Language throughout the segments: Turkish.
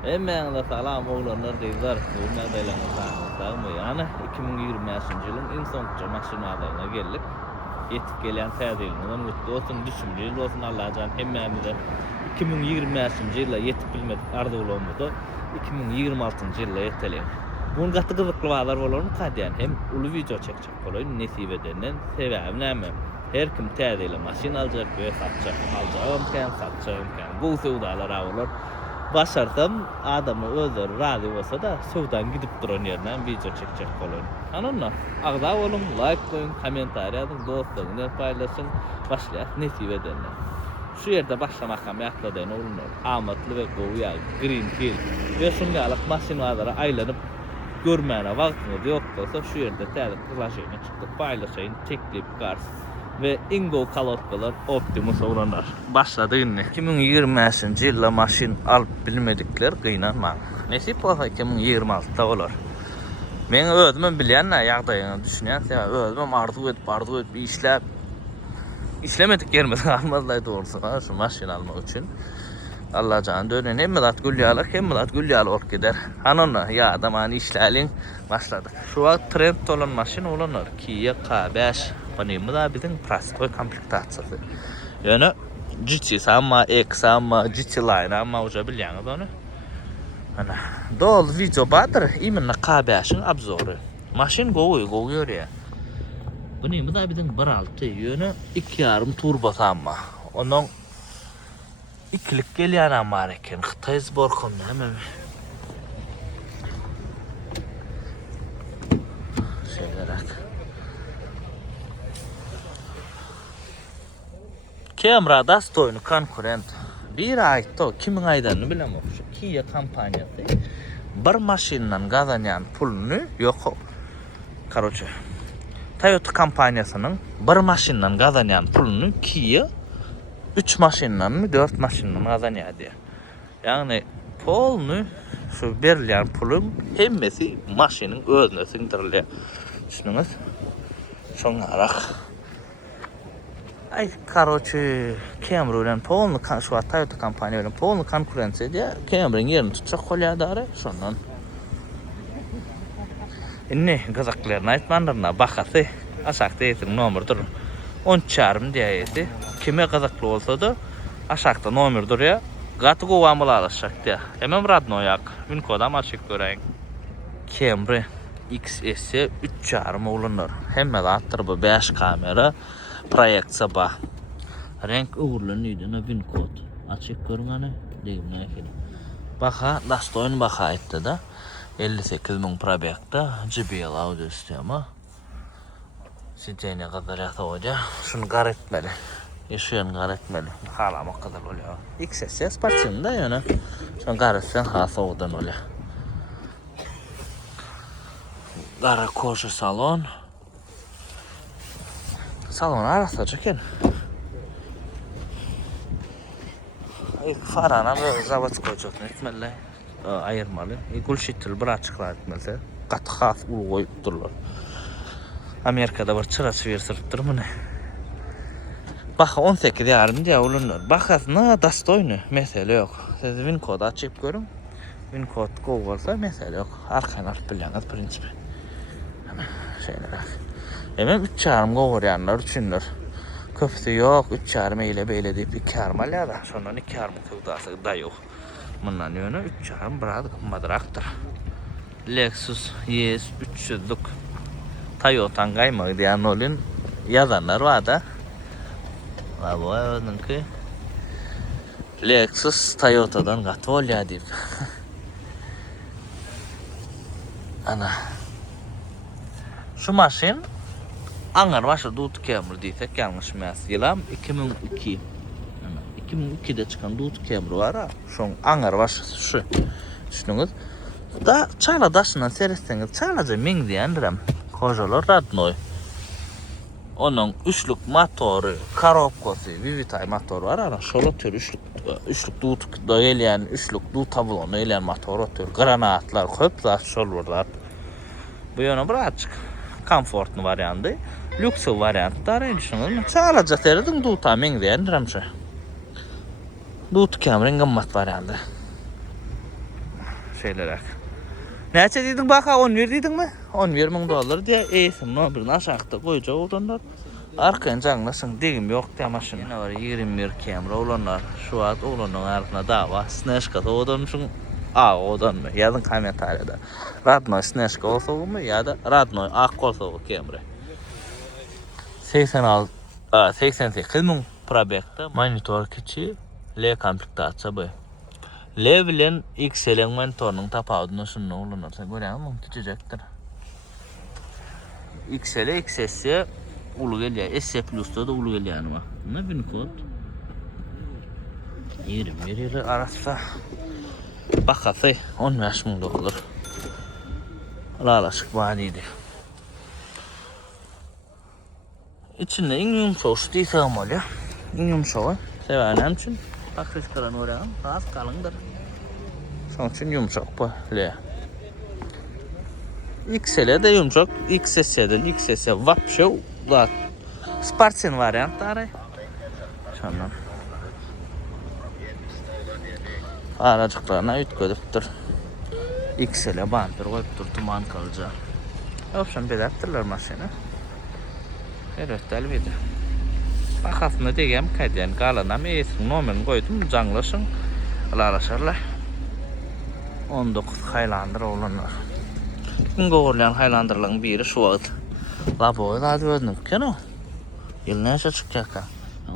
Emmeňle salam oglanlar diýdiler. Bu nädeýleňiz sağmy? Ýani 2025-nji ýylyň iň soňky maşynalaryna geldik. Yetip gelen täzelerinden mutlu olsun, düşünýär olsun Allahan hemmämize 2025-nji ýyla yetip bilmedik arzuwlarymyzy 2026-njy ýyla ýetelim. Buň gaty gyzykly bazar bolarmy kadýan hem uly video çekjek bolar, nesip edenden sebäbi näme? Her kim täzeyle maşyn aljak we satjak, aljak satjak. Bu sowdalar awlar. Başarsam adamı özleri razı olsa da sowdan gidip duran yerden video çekecek bolar. Anonda agda bolun, like koyun, komentar yazın, dostlarına paylaşın, başlayak nesip edenler. Şu yerde başlamakam ýakladan olunur. Amatly we goýa, Greenfield we şundaýalyk maşynlara aýlanyp görmäne wagtyňyz ýok bolsa şu ýerde täze kızlaşyna çykdyk, paylaşyň, teklip gars ve Ingo kalotkalar Optimus olanlar. Başladı indi. 2025-nji ýylda maşyn alyp bilmedikler gynanma. Nesip bolsa 2026-da bolar. Men özüm bilýän ýagdaýyny düşünýän, özüm arzu edip işlemedik yerimiz kalmazlar doğrusu şu maşyn almak için. Allah can dönen hem milat gülýalar hem milat gülýalar olup gider. Anonna ya adam ani işläliň başladık. Şu wagt trend olan maşyn olanlar Kia K5 Bunun da bizim prostoy komplektasiýasy. Yani GT ama X ama GT Line ama uca bilýäňiz onu. Ana dol video badyr imенно K5'in obzory. Maşyn goýuyor ya. Bunun da bizim 1.6 ýöne 2.5 turbo ama. Onun ikilik gelýän ama eken. Xitay zborkom näme? Camera dostojny konkurent. Bir aýtdy, kimin aýdanyny bilemok. Şu Kia kompaniýasy bir maşyndan gazanýan pulny ýok. Karoçe. Toyota kompaniýasynyň bir maşyndan gazanýan pulny Kia 3 maşyndan 4 maşyndan gazanýardy. Ýagny pulny şu berilýän pulun hemmesi maşynyň özüne siňdirilýär. Düşünüňiz? Şoňarak ay karoçe Camry bilen polny şu Toyota kompaniýa bilen polny konkurensiýa diýe Camryň ýerini tutjak bolýar şondan. Inni gazaklarına aýtmandyryna bahasy aşakda ýetir nomerdir. 10.5 diýeti. Kime gazakly bolsa da aşakda nomer durýar. Gaty gowan bolaşak diýe. Hemem radno ýak. Winkodam açyk göreň. Camry XS 3.5 bolanlar. Hemme atdyr bu 5 kamera. Proyeksiya ba. Renk uğurlanıydı na Wincode. Açık görmeni deyim ne efendim. Baha dastoyun baha aytdı da 58.000 probekta JBL audio sistemi. Sitene kadar yata hoca. Şunu garetmeli. Yaşayan garetmeli. Halamak kadar oluyor. XS spatsında yani. Şunu garetsen hasa odan oluyor. Gara koşu salon. Salon arasacak yani. İlk farana böyle zavat koyacak etmeli. Ayırmalı. Gül şitil bir açıklar etmeli. Katı haf ulu koyup dururlar. Amerika'da bir çırası versirip durur mu ne? Bak 18 yarım diye olunur. Bak aslında dastoynu. Mesele yok. Siz Wincode açıp görün. Wincode go olsa mesele yok. Arkan alıp bilyanız prinsipi. Şeyler bak. Hemen 3.5 goýaryanlar üçindir. Köpüsi ýok, 3.5 ile beýle diýip 2.5 alýar. Şondan 2.5 kywdasy da ýok. Mundan ýöne 3.5 biraz gymmadrakdyr. Lexus ES 300'lük Toyota'nın gaýmagy diýen olyn ýazanlar bar da. Bu özünki Lexus Toyota'dan gaty bolýar diýip. Ana. Şu maşyn Aňar başa Dut Camry diýsek ýalňyşmaz. Ýylam 2002. 2002'de çıkan Dut Camry var ha. Şoň aňar başa şu. Düşünüňiz. Da çala daşyna seretseňiz çalaja meň diýendirem. Kojalar radnoy. Onun üçlük motoru, karobkasy, Vivitay motoru var ha. Şola tür üçlük Dut gelýän, üçlük Dut tablony gelýän motoru tür. Granatlar köp zat şol bolar. Bu ýöne bir açyk. Komfortlu varianty, lüks variantlar düşünün. Çalaja teredin Dut'a meň diýendirem şu. Dut Camryň gymmat varianty. şeylerek. Neçe dedin baka 11 dedin mi? 11.000 dolar diye eğitim nomerini aşağıda koyacak olanlar. Arkadan canlasın degim yok diye maşın. Yine var 21 kamera olanlar. Şu an olanın arkasında dava. Snashka'da odan şun odan mı? Yazın komentariyada. Radnoy Snashka olsa mu ya da Radnoy ak olsa o kamera. 88.000 probekta monitor kiçi L komplektatsiya bu. L bilen XL monitorun tapawudyny şundan ulanarsa görýärmi? Küçüjekdir. XL XS ulu gelýär. S Plus'da da ulu gelýär bak. Ne bin kod? 21 ýyl arasynda bakasy 15.000 dolar. Alalaşyk banydy. İçinde en yumuşak diýsem bolýar. En yumuşağı sevenem üçin paketkaran öýräm, az kalındır. Şoň üçin yumuşak bu. L. XL de yumuşak, XS'den XS вообще da sportsen variantlary. Şondan. Aracıklarına ütködüpdir. XL'e bumper koyupdur, tuman kalıcı. Option bedettirler maşini. Evet, elbette. Bakasını degem kaydiyen kalanam esin nomerini koydum, canlaşın. Alaşarlar. 19 Highlander olanlar. Kim goğurlayan Highlander'ların biri şu vaat. La boyu da ödünüm ken o. Yıl neşe çıkacak ha?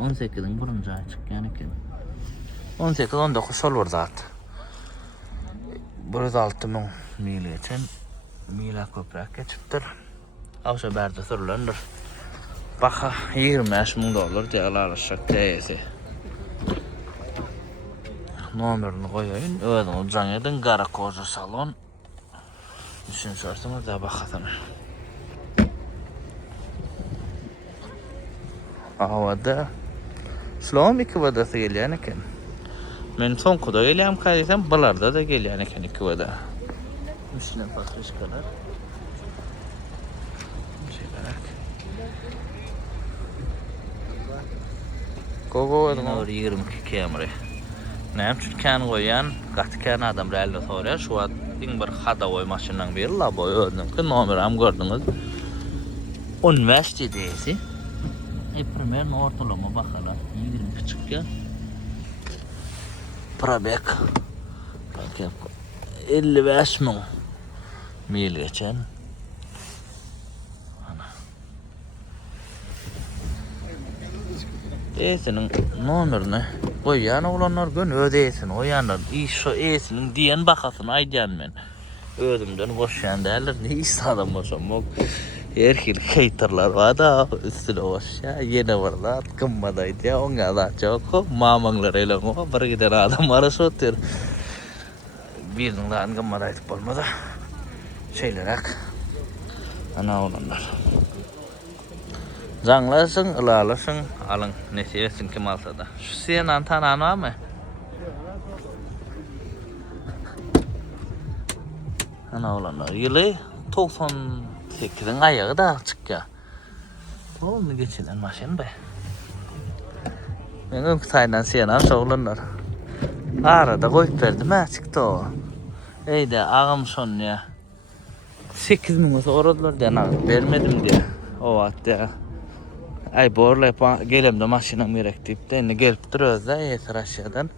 18'in burunca çıkacak ken. 18-19 sol var zaten. 106.000 mil için mila köprek geçiptir. Avşa berde sürülendir. Baka 25.000 dolar diye alaşacak değilse. Nomerini koyayım. Ödün can edin gara koca salon. Düşün sorsanız da bakasın. Havada Slom 2 vadası gelýän eken. Men soňkuda gelýär kaýsam bularda da gelýän eken 2 vada. Müşlen patrişkalar. Gogo adamlar 22 kamera. Näme üçin kan goýan, gatkan adam rälde sorýar. Şu wagt iň bir hada goý maşynyň biri la boý öldüm. Ki nomeram gördüňiz. 15 dedesi. Primer ortalama bakala 20 küçükkä. Probek. Bakın 55.000 mil geçen. Esinin nomerini koyan olanlar gün ödeyesin. O yanlar iş o esinin diyen bakasın aydan men. Ödümden koşyan derler. Ne iş adam olsam erkil haterlar var da üstüne hoş ya yine varlar kımmadaydı ya ona da çok mamanglar öyle o bir gider adam var sotur birinin daha kımmadaydı olmadı şeylerak ana olanlar canlasın ılalasın alın nesiyesin kim alsa da şu senin tanan var mı ana olanlar yılı 98'in ayağı da açık ya. Onu geçilen maşin be. Ben Önkütay'dan siyanan soğulanlar. Arada koyup verdim ha çıktı o. Eyde ağam son ya. 8.000 olsa oradılar diye vermedim diye. O vaat ya. Ay borlayıp gelemde maşinam gerek deyip de yine gelip duruyoruz da yeter aşağıdan.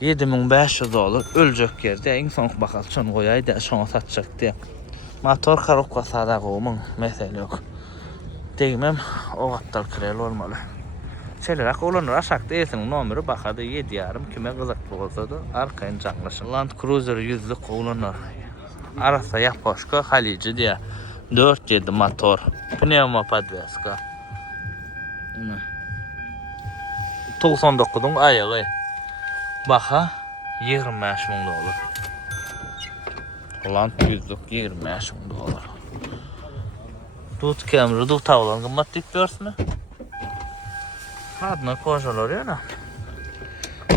7.500 dolar ölecek yerde en son bakal şunu koyay da şuna satacak diye. Motor karokka sada goğumun mesele yok. Degmem o gattal kirel olmalı. Şeylerak olanlar aşakta esinin nomeri bakada 7.5 kime kızaklı olsa da arkayın canlaşın. Land Cruiser 100'lük olanlar. Arasa yapoşka Halici diye 4.7 motor. Pneumo podveska. 99'un ayağı. Baka 25.000 dolar. Land 100'lük 25.000 dolar. Tut kamera, tut tavlan kımmat dik görsün. Adına koşular ya.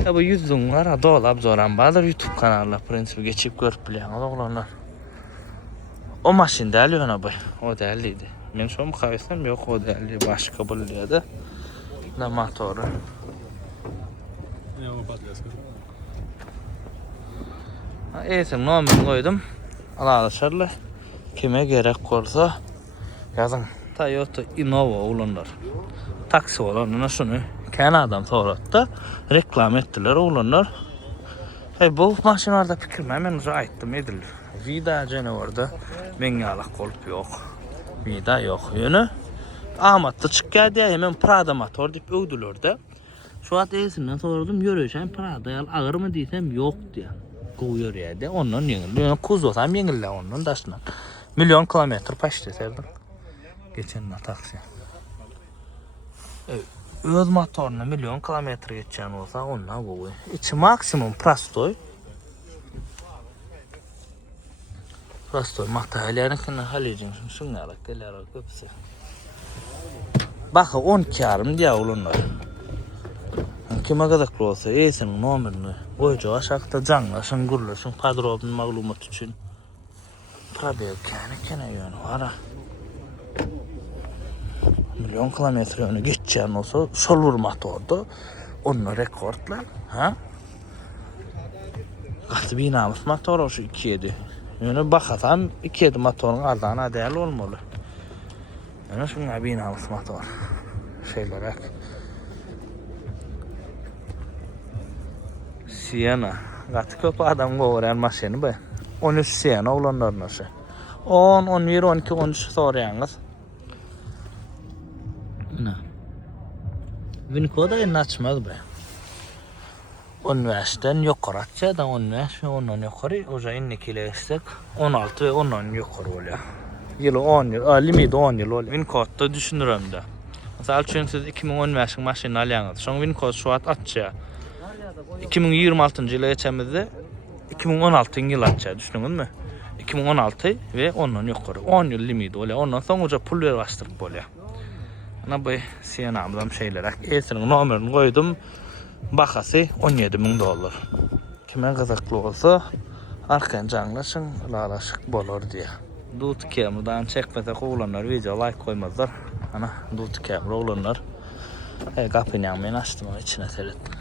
Ya bu 100'lük var, dolap zoran bağlar YouTube kanalına prensibi geçip görüp bilen oğlanlar. O maşin değil yana bay, o değilliydi. Ben şu an kaysam yok o değilli, başka buluydu. Da motoru. Esin nomerini koydum. Arkadaşlar kime gerek olsa yazın. Toyota Innova oğlanlar. Taksi olanına şunu Kanada'dan sorattı. Reklam ettiler oğlanlar. Bu maşinlarda pikirme hemen uza ayttım edilir. Vida canavarda bengalak kolp yok. Vida yok yönü. Ahmet'te çıkıyor diye hemen Prada motor deyip övdüler de. Şu an Esin'den sordum yürüyüşen Prada'ya ağır mı diysem yok diye. Koyuyor ya de ondan yengil. Kuz olsam yengille ondan daşından. Milyon kilometre paşte serdim. Geçen taksi. Öz motoruna milyon kilometre geçen olsa onunla bu. İçi maksimum prastoy. Prastoy materyallerin halicin şunlara gelir köpse. Bakı 12 yarım diye olanlar. Kime kadar olsa Esin'in nomerini koyucu aşağıda canlasın gurlasın padrobun maglumat için. Probel kene yönü var. Milyon kilometre yönü geçeceğin olsa sol vurmat orada. Onunla rekordlar. Ha? Kaçtı binamız motor o şu 2.7. Yani bakarsam 2.7 motorun ardağına değerli olmalı. Yani şunlar binamız motor. Şeyler Siena. Katı köpü adam kovuran maşini be. 13 Siena olanlar nasıl? 10, 11, 12, 13 soruyanız. Ne? Vinko da yine açmaz be. Üniversiteden yukarı atacağız. Üniversite ondan yukarı. O zaman innekiyle istek 16 ve ondan yukarı oluyor. Yılı 10 yıl. Limiti 10 yıl oluyor. Vinko'da düşünürüm de. Mesela çünkü siz 2010 üniversite maşini alıyorsunuz. Sonra Vinko şu an atacağız. 2026 yıla geçemizde 2016 yıl atacağız. Düşündünüz mü? 2016 ve ondan yukarı. 10 yıl limiti oluyor. Ondan sonra hoca pul ver bastırıp oluyor. Ana bu siyanamdan şeyler. Esin'in numaranı koydum. Bakası $17.000. Kime kazaklı olsa arkan canlasın lalaşık bolur diye. Dut kemrudan çekmesek oğlanlar video like koymazlar. Ana dut kemru oğlanlar. Kapını yanmayın açtım ama içine seyrettim.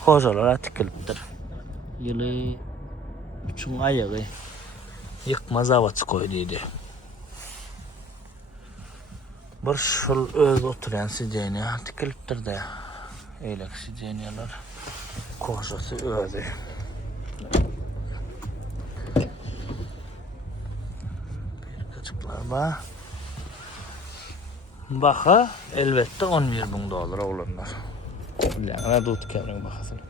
Hocalara tikiliptir. Yılı üçün ayağı yıkma zavatı koyduydu. Bir şul öz oturan sideni tikiliptir de. Eylek sideniyalar. Hocası özü. Bir kaçıklar var. Baka elbette $11.000 olanlar. Yani dut kemrin bakasın.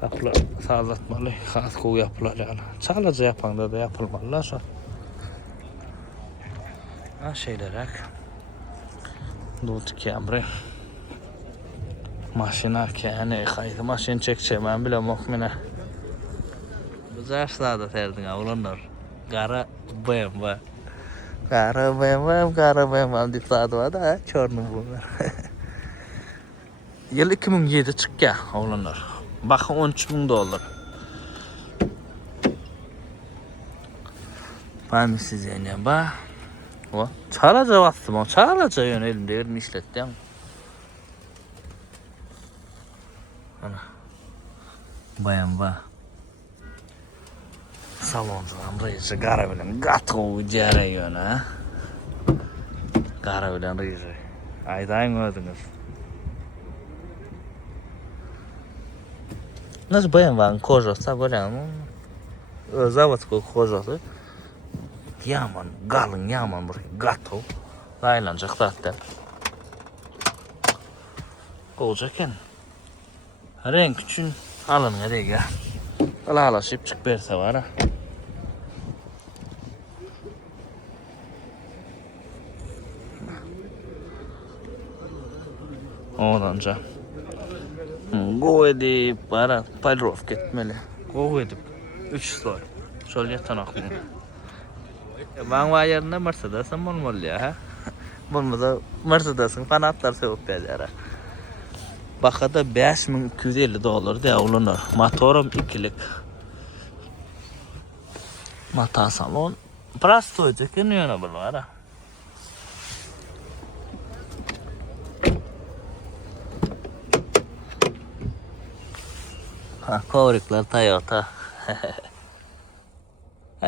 Kapılar sağlatmalı, kaskı yapılar yani. Çağlaca yapanda da yapılmalılar şu. Ha şeylerek. Dut kemrin. Maşina kene kaydı maşin çekeceğim ben bile mokmine. Bu yaşlarda terdin oğlanlar. Kara BMW. Kara BMW deyip sadıva da çornum bunlar. Yıl 2007 çık ya oğlanlar. Bakın $13.000. Ben mi size yani bak. O çağlaca bastım o çağlaca yönelimde yerini işlettim. Ana. Bayan va. Saloncudan reisi kara bilen gatı jere yöne. Kara bilen reisi. Aytayın ödünüz. Nasıl bayan va kojası böyle ama. Zavatko kojası. Yaman galın yaman bir gatı. Laylanacak zaten. Olacakken. Renk için alın hadi gel. Alaşıp çık berse var ha. Oranca. Go edip para padrov ketmeli. Go edip 3 soy. Şol yatan akmı. Ben var yerine Mercedes'im olmalı ya ha. Bulmada Mercedes'in fanatlar sevip becer. Bakada $5.250 diye olunur. Motorum ikilik. Mata salon. Prastoydu ki niyona bunu var ha. Ha, kovrikler Toyota.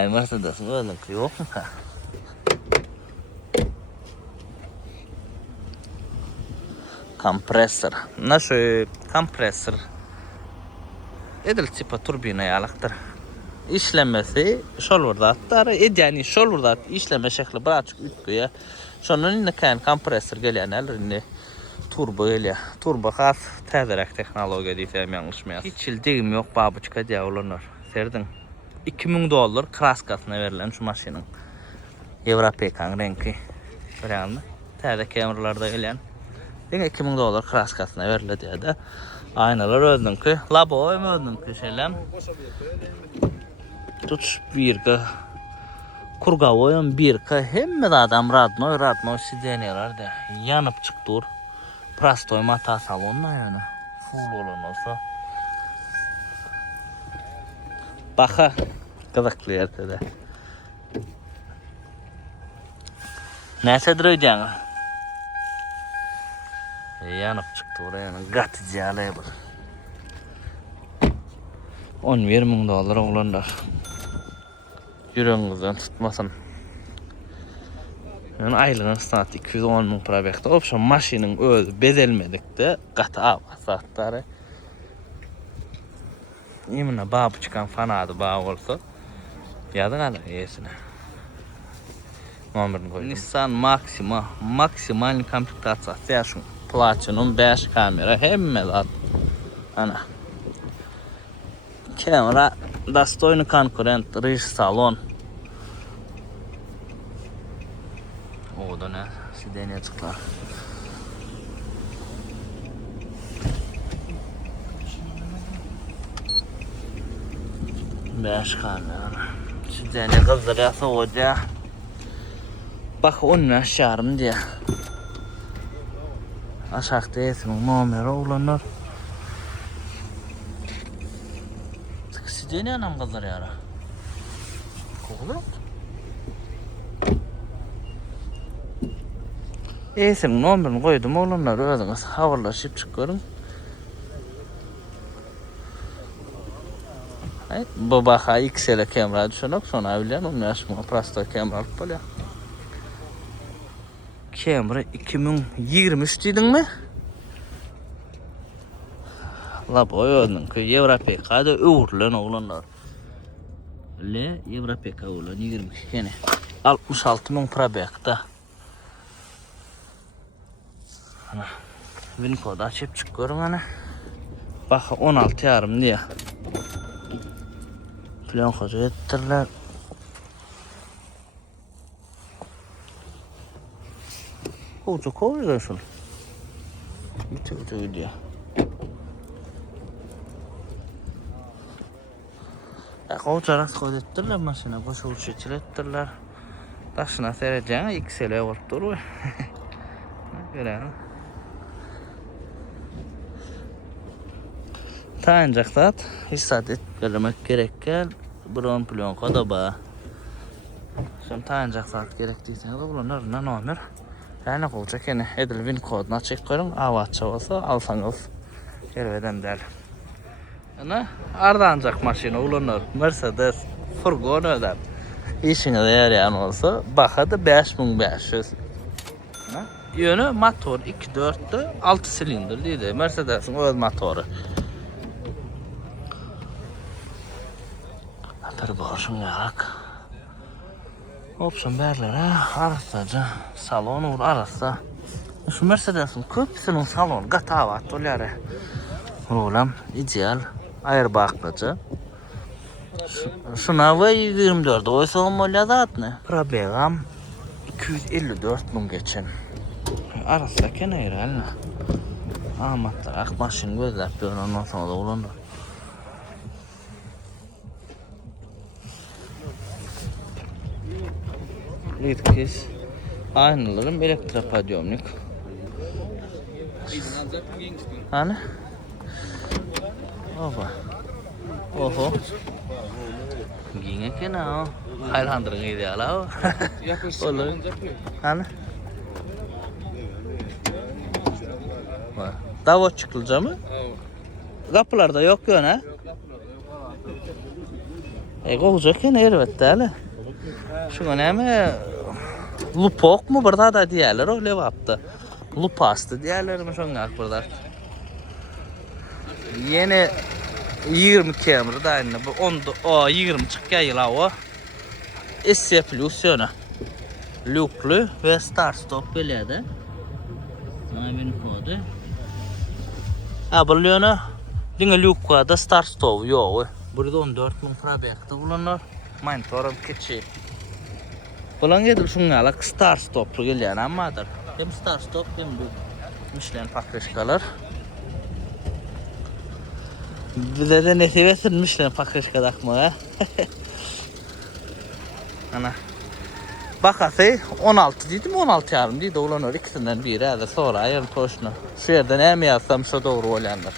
Ay Mercedes öyle yok mu? Kompresör. Nasıl kompresör? Edil tipa turbina yalıktır. İşlemesi şolvurdatlar. Yani şolvurdat işleme şekli birazcık ütköye. Şonun yine kan kompresör gelen elinde turbo geliyor. Turbo khas təzərək texnologiya desem yanlışmayas. Hiç ildigim yok babuçka diye olunur. Serdin. $2000 kraskasına verilen şu maşının. Evropekan rengi. Görüyorsun. Təzə kameralarda gelen. Yine $2000 kraskasına verildi diye de. Aynalar özünki. Labo özünki şeylem. Tutuş birga. Kurga oyun birga. Hemme adam radno sideniyalar da yanıp çıktır. Prastoy mata salonuna yani. Full olan olsa. Baka. Kızıklı yerde de. Neyse duracağım. Yanıp çıktı oraya. Gatıcı alaya bak. $11.000 oğlanlar. Yüreğinizden tutmasın. Yani aylığın saat 210.000 para bekti. Opşan maşinin özü bezelmedik de katı avasatları. Yemine bağ çıkan fanadı bağ olsa. Yadın alır yesine. Numarini koydum. Nissan Maxima. Maximal komplektasyası. Şu Platinum 5 kamera. Hemme zat. Ana. Kamera. Достойный конкурент. Рыж салон. O da ne? Sideniye tıklar. Beş kamera. Sideniye kızdırıyorsa hoca. Bak 10 şarım diye. Aşağıda esmin numara olanlar. Sideniye anam kızdırıyor. Kokulur. Esim numaranı koydum olanlar özünüz haberleşip çıkarın. Bu baka XL kamera düşünük sonra bilen onun yaşımı prasto kamera alıp böyle. Kamera 2023 dedin mi? La boyadın ki Evropa'da uğurlan olanlar. Le Evropa'da uğurlan 22 kene. 66.000 para bekti. Win kodu açıp çıkıyorum hani. Bak 16 yarım diye. Plan kodu ettirler. Ucu koyuyor şunu. Bitti diye. Koçarak kodu ettirler masına. Boş uçu ettirler. Taşına sereceğine XL'e vurup duruyor. Görelim. Tancaktat hissadet vermek gerekken bron plan kodu ba. Şimdi tancaktat gerektiyse de bulunur ne numar. Yani olacak yani Edelwin koduna çekiyorum. Avat çavası alsanız elveden der. Yani ardancak maşını bulunur. Mercedes furgon öder. İşine de yarayan olsa bakadı 5500. Yönü motor 2.4'tü 6 silindir deydi. Mercedes'in öz motoru. Bir boşun yarak. Opsiyon berlere arasaca salon uğur arasa. Şu Mercedes'in köpüsünün salonu gatavat olyarı. Rolam ideal airbag'lıcı. Şuna ve 24 oysa olmalı zatını. Probegam 254.000 geçen. Arasa kenayır eline. Ahmetler akmaşın gözler bir ondan sonra da bulundu. Litkis aynalarım elektropadyomlik. Hani? Oha. Oho. Giyine kena o. Haylandırın ideal o. Olur. Hani? Dava çıkılacak mı? Kapılarda yok ya ne? Olacak ne elbette hele. Şuna näme lupok mu burada da diýerler öyle waptı. Lupastı diýerlermi şoňa burada. Yeni 20 kamera da aynı bu 20 çıkýan ýyla o. S Plus ýöne. Lukly ve start stop beledi. Amin kodu. Bu ýöne diňe lukada start stop ýok. Burada 14.000 probekde bulanlar. Monitorum kiçik. Bulan gedip şuňa start stoplu gelýän ammadyr. Hem start stop hem bu Michelin pakışkalar. Bize de nesip etsin Michelin pakışka takmaya. Ana. Bakası 16 dedim 16 yarım deydi olan öyle ikisinden biri de sonra ayırım toşuna. Şu yerden hem yazsam şu doğru olanlar.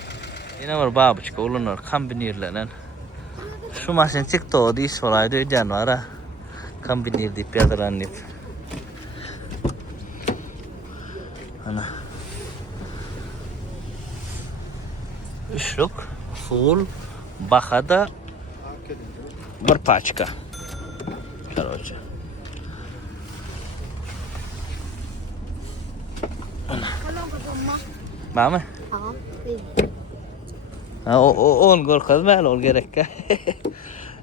Yine var babuçka olanlar kombinirlenen. Şu maşin çıktı o diş olaydı öden var ha. Kombinir deyip yadıran deyip. Ana. Üçlük full bakada bir paçka. Короче. Mami? On gorkaz mel ol gerekka.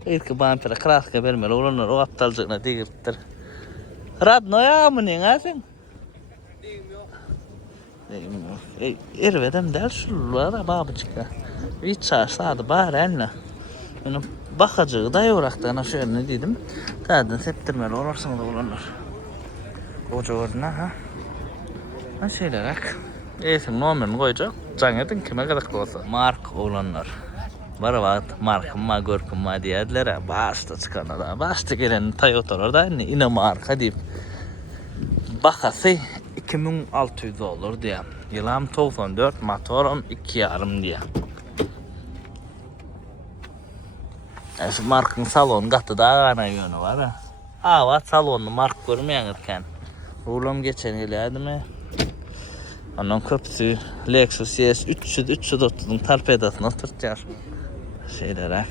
Ilk bampira kraska bermeli olanlar o aptalcıkna digirttir. Radno ya mı ne sen? Ervedem del şullara babıçka. Hiç çarşıladı bari eline. Onu bakıcığı da yoraktan şöyle ne dedim. Tadını septirmeli olursun da olanlar. Koca orduna ha. Ha şeyler ak. Esin numaranı koyacak. Can edin kime kadar olsa. Mark olanlar. Var markımma görkümma diyediler. Başta çıkanlar da. Başta gelen Toyota'lar da yine marka deyip. Bakası 2600 olur diye. Yılam 94 motorum 2.5 diye. Şu markın salon katı da ana yönü var ha. Avat salonlu mark görmeyenirken. Oğlum geçen geliydi mi? Onun köpüsü Lexus ES 330'un torpedasını oturtacak. Şeyler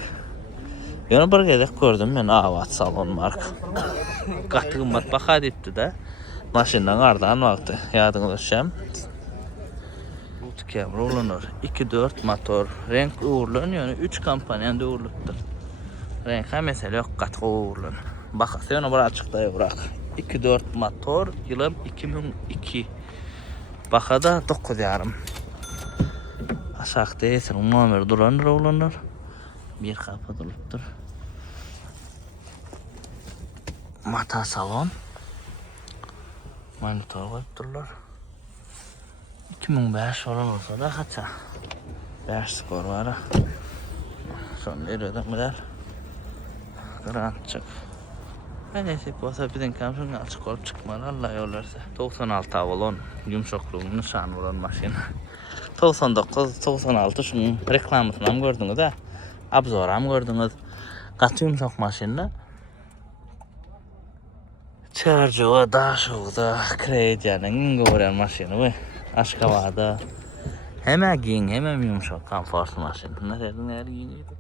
yönü bir gedek gördüm ben avat salon mark. Katı kımbat baka deyipti de. Maşinden ardan vakti. Yadını düşem. Kamera olunur. 2.4 motor. Renk uğurlanıyor. 3 kampanyanın da uğurluktur. Renk mesela yok katı uğurlan. Bakası onu bırak açıkta bırak. 2.4 motor. Yılım 2002. Bakada 9.5. Aşağıda esin numara duranır olunur. Bir kapı doluptur. Mata salon. Monitör koyupdurlar. 2005 olan olsa da kaça? 5 skor var ha. Sonra eröden biler. Kırançık. Neyse olsa birden kamşın açık olup çıkmalı Allah yollarsa. 96 avalon yumuşakluğun nişanı olan maşin. 99, 96 şunun reklamısını mı gördünüz da? Abzora mı gördünüz? Katı yumuşak maşinle. Çarjıva da şurada Krejcan'ın gören maşini bu. Aşkavada. Hemen giyin hemen yumuşak konforlu maşin. Nereden giyiniydi?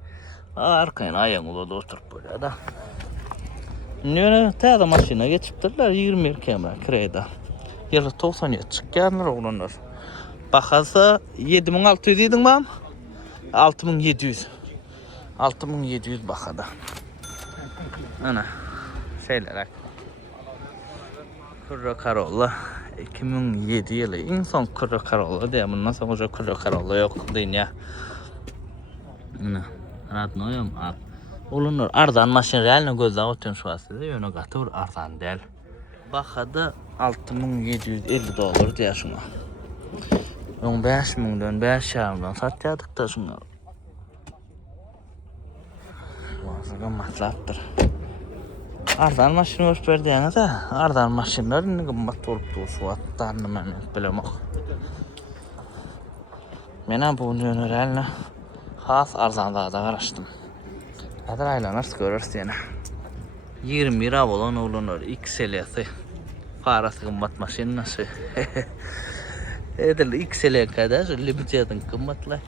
Arkayın ayağın uladı oturup böyle da. Nöne teyze maşina geçiptirler 20 kamera Krejda. Yılı 97 çıkkanlar oğlanlar. Bakası 7600 deydin mi? 6700. 6700 bakada. Ana. Şeyler Curra Corolla 2007 yılı en son Curra Corolla diye bundan sonra hoca Curra Corolla yok dünya. Radnoyum at. Olunur ardan maşin realne gözle otuyon şu asıda yönü katı vur ardan del. Bakada 6750 dolar diye şuna. 15.000'dan 5.000'dan satyadık da şuna. Vazıga matlaptır. Ardan maşin ölüp verdiğiniz ha. Ardan maşinlerin gımmat olup dursu atlarını ben bilemek. Mena bu yönü realne has arzanda da karıştım. Kadar aylanırız görürüz yine. 20 lira olan olunur. XL'si. Parası kımmat maşin nasıl? Edil XL'ye kadar limitedin kımmatlar.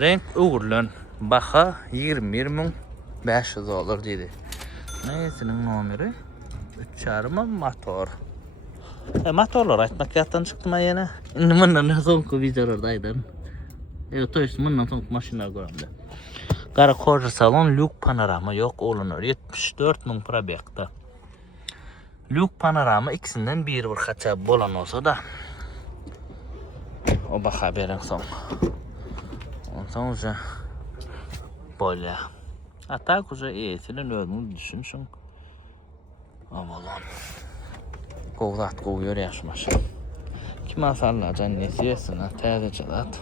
Renk uğurlan. Baha 21.500 olur dedi. Neyesinin nomeri? 3.5 motor. Motorlar aytmak yattan çıktım ha yine. Indi bundan sonku videolardaydım. Toysun bundan sonku maşinlar görümde. Qara korja salon, lük panorama yok olunur. 74.000 probekta. Lük panorama ikisinden bir kaça bolan olsa da. O baxa beren son. Ondan uca böyle. Hatta kuca eğitilen ödümü düşünsün. Amalon. Kovdat kovuyor yaşmış. Kim asallar can nesiyesin ha teyze çalat.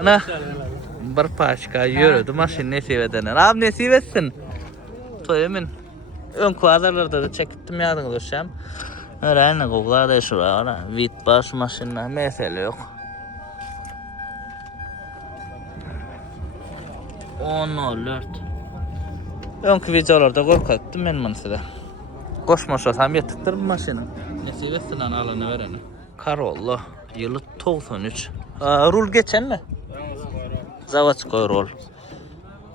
Ana bir paşka yürüdü maşin nesiveden. Abi nesivetsin. Toyumun. Ön kvadrlarda da çekittim yadını düşem. Öğrenle kovlarda şuraya. Vit baş maşinler mesele yok. 10.04. Önkü videolarda korkattım ben manasıda. Koşmaşasam yettiktirim maşini. Nesivetsin ana alanı vereni. Corolla yılı 93. Rul geçen mi? Zavatskoy rol.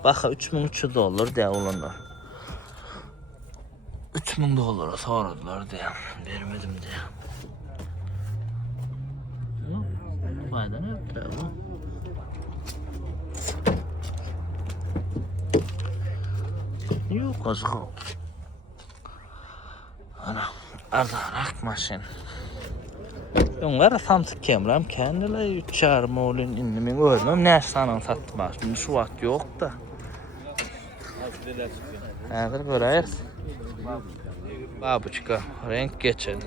Baxa 3.300 dolar diye olanlar. 3.000 dolara soradılar diye. Vermedim diye. Fayda ne yapıyor bu? Yok azıcık. Ana ardarak maşin. Onlar samtık kemram kendileri 3.5 molin indimin görmem ne sanan satmaz. Şimdi şu vaxt yok da. Hazır görəyir. Babuçka renk geçen.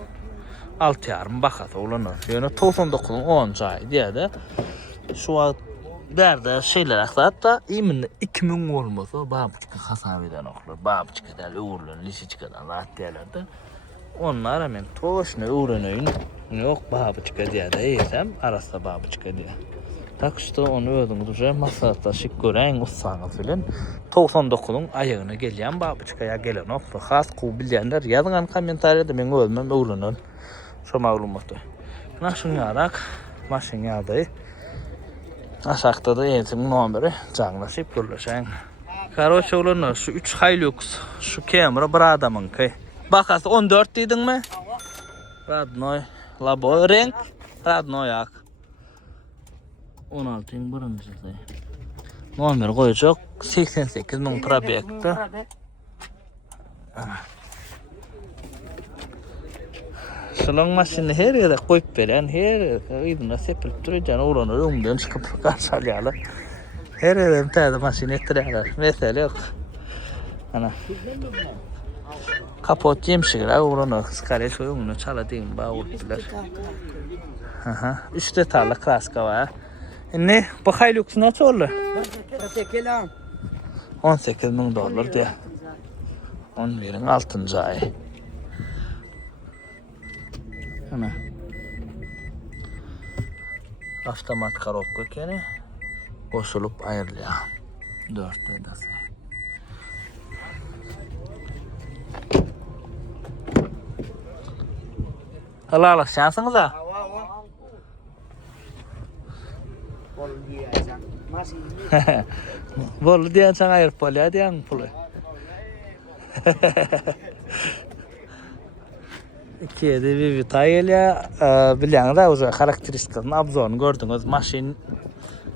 6.5 baxat olanır. Yani 99'un 10 ay diye de şu vaxt derde şeyler hatta imin 2000 olmasa babuçka hasabiden okulur. Babuçka del uğurlun lişiçkadan rahat diyelerdi. Onlar hemen toşunu öğreneyim. Yok babuçka diye de yesem arasında babuçka diye. Tak işte onu ödüm duracağım masada şık gören ussanız filan 99'un ayağına gelen babuçkaya gelen oktu. Has ku bilenler yazın komentarda men ölmem öğrenin. Şu maglumatı. Naşın yarak maşın yadı. Aşağıda da eğitim nomeri canlaşıp görüşen. Karoç olanlar şu 3 Hilux şu kamera bir adamın ki. Bakası 14 dedin mi? Radnoy labo renk Radnoy ak. 16'ın birincisi. Nomer koyacak 88.000 probekta. Şalon maşini her yere koyup veren, her yere sepilip duracağını uğranır, umdan çıkıp karşılayalar. Her yere bir tane maşini ettiriyorlar, mesele yok. Ana. Kapot yemşikler uğranır, skale soyumunu çaladığı bağ vurdular. 3 detallı kraska var. Ne? Bu Hilux ne oldu? 18.000 dolar diye. 11'in 6. ay. Ana. Avtomat коробка kene koşulup ayrılıyor. 4 vidası. Halal şansınız ha. Bolu diyen sana ayırıp poli diyen pulu. İkiye de bir Vitayla bilen de o karakteristikasını abzorunu gördünüz. Maşin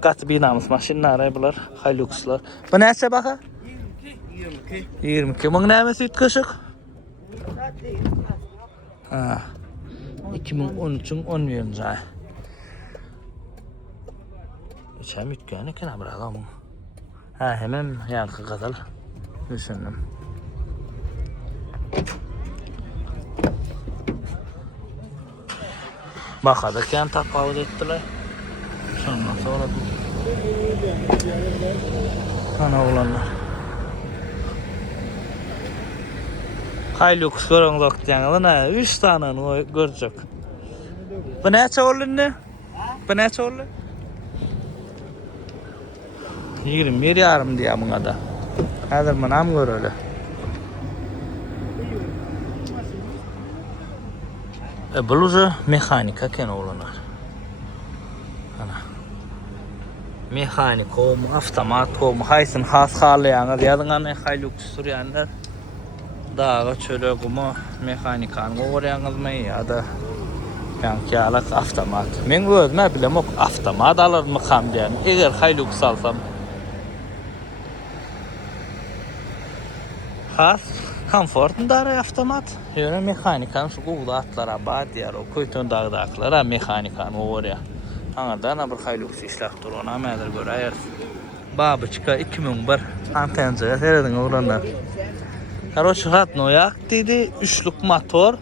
kat binamız maşinler bunlar Hilux'lar. Bu neyse baka? 22. Bunun neyse süt kaşık? 2013'ün 11. ay. İçem ütkeni kena bırakalım. Hemen yankı kazal. Düşündüm. Bakadırken tapavuz ettiler. Sonra ana olanlar. Hilux görüngüz diýenler 3 tane görecek. Bu näçe oldu ne? Bu näçe oldu? 21 yarım diye buna da. Hazır manam göröle. Buluzu mekanika ken olanlar. Ana. Mekanik olma, avtomat olma, haysın has halayanız yazıngana Hilux sürýänler. Dağa çöle gumu mekanikan goýarýaňyz mı ýa-da ýa-ki alak avtomat. Men özüme bilem ok avtomat alyrmy ham diýen. Eger Hilux alsam has komfortundar avtomat. Ýöne mekanikan şu gowda atlara bad ýar, o köýtün dagdaklara mekanikan goýarýar. Aňardan bir Hilux işläp durýan mäder görýär. Babyçka 2001 antenja serediň oglanlar. Karoç rahat noyak dedi, üçlük motor,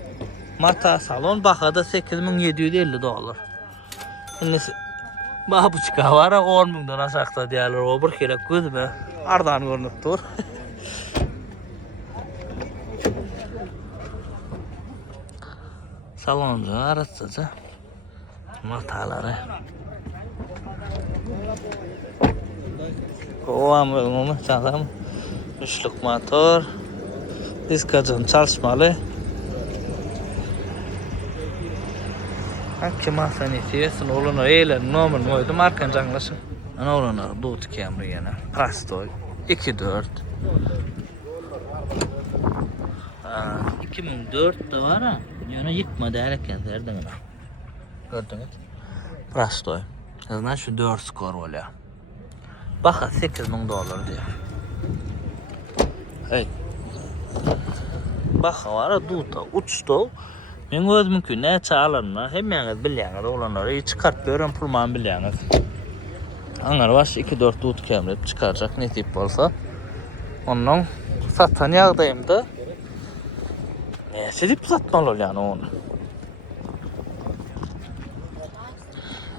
mata salon, bakada $8,750. Şimdi babuçka var, 10.000'dan aşağıda diyorlar, o bir kere gözüme ardan görünüp dur. Saloncu araçsıca, mataları. Kovam bölümü çalalım, üçlük motor. Diskacın çalışmalı. Hangi masan itiyorsun? Oğlunu eğlen, nomen koydum, arkan canlasın. Ana oğlunu Dut Camry yana. Prastoy. 2.4. 2004'te var ha. Yani yıkma derken derden ana. Gördünüz. Prastoy. Yazılan şu 4 skor ol ya. Baka $8,000 diyor. Evet. Bak var duta uçtu. Men özümkü näçe alanlar hemmeňiz bilýäňiz olanlary çıkarp beren pulman bilýäňiz. Aňar baş 2-4 dut Camry çıkarjak netip bolsa. Ondan satan ýagdaýymda näçe dip satmaly bolýan onu.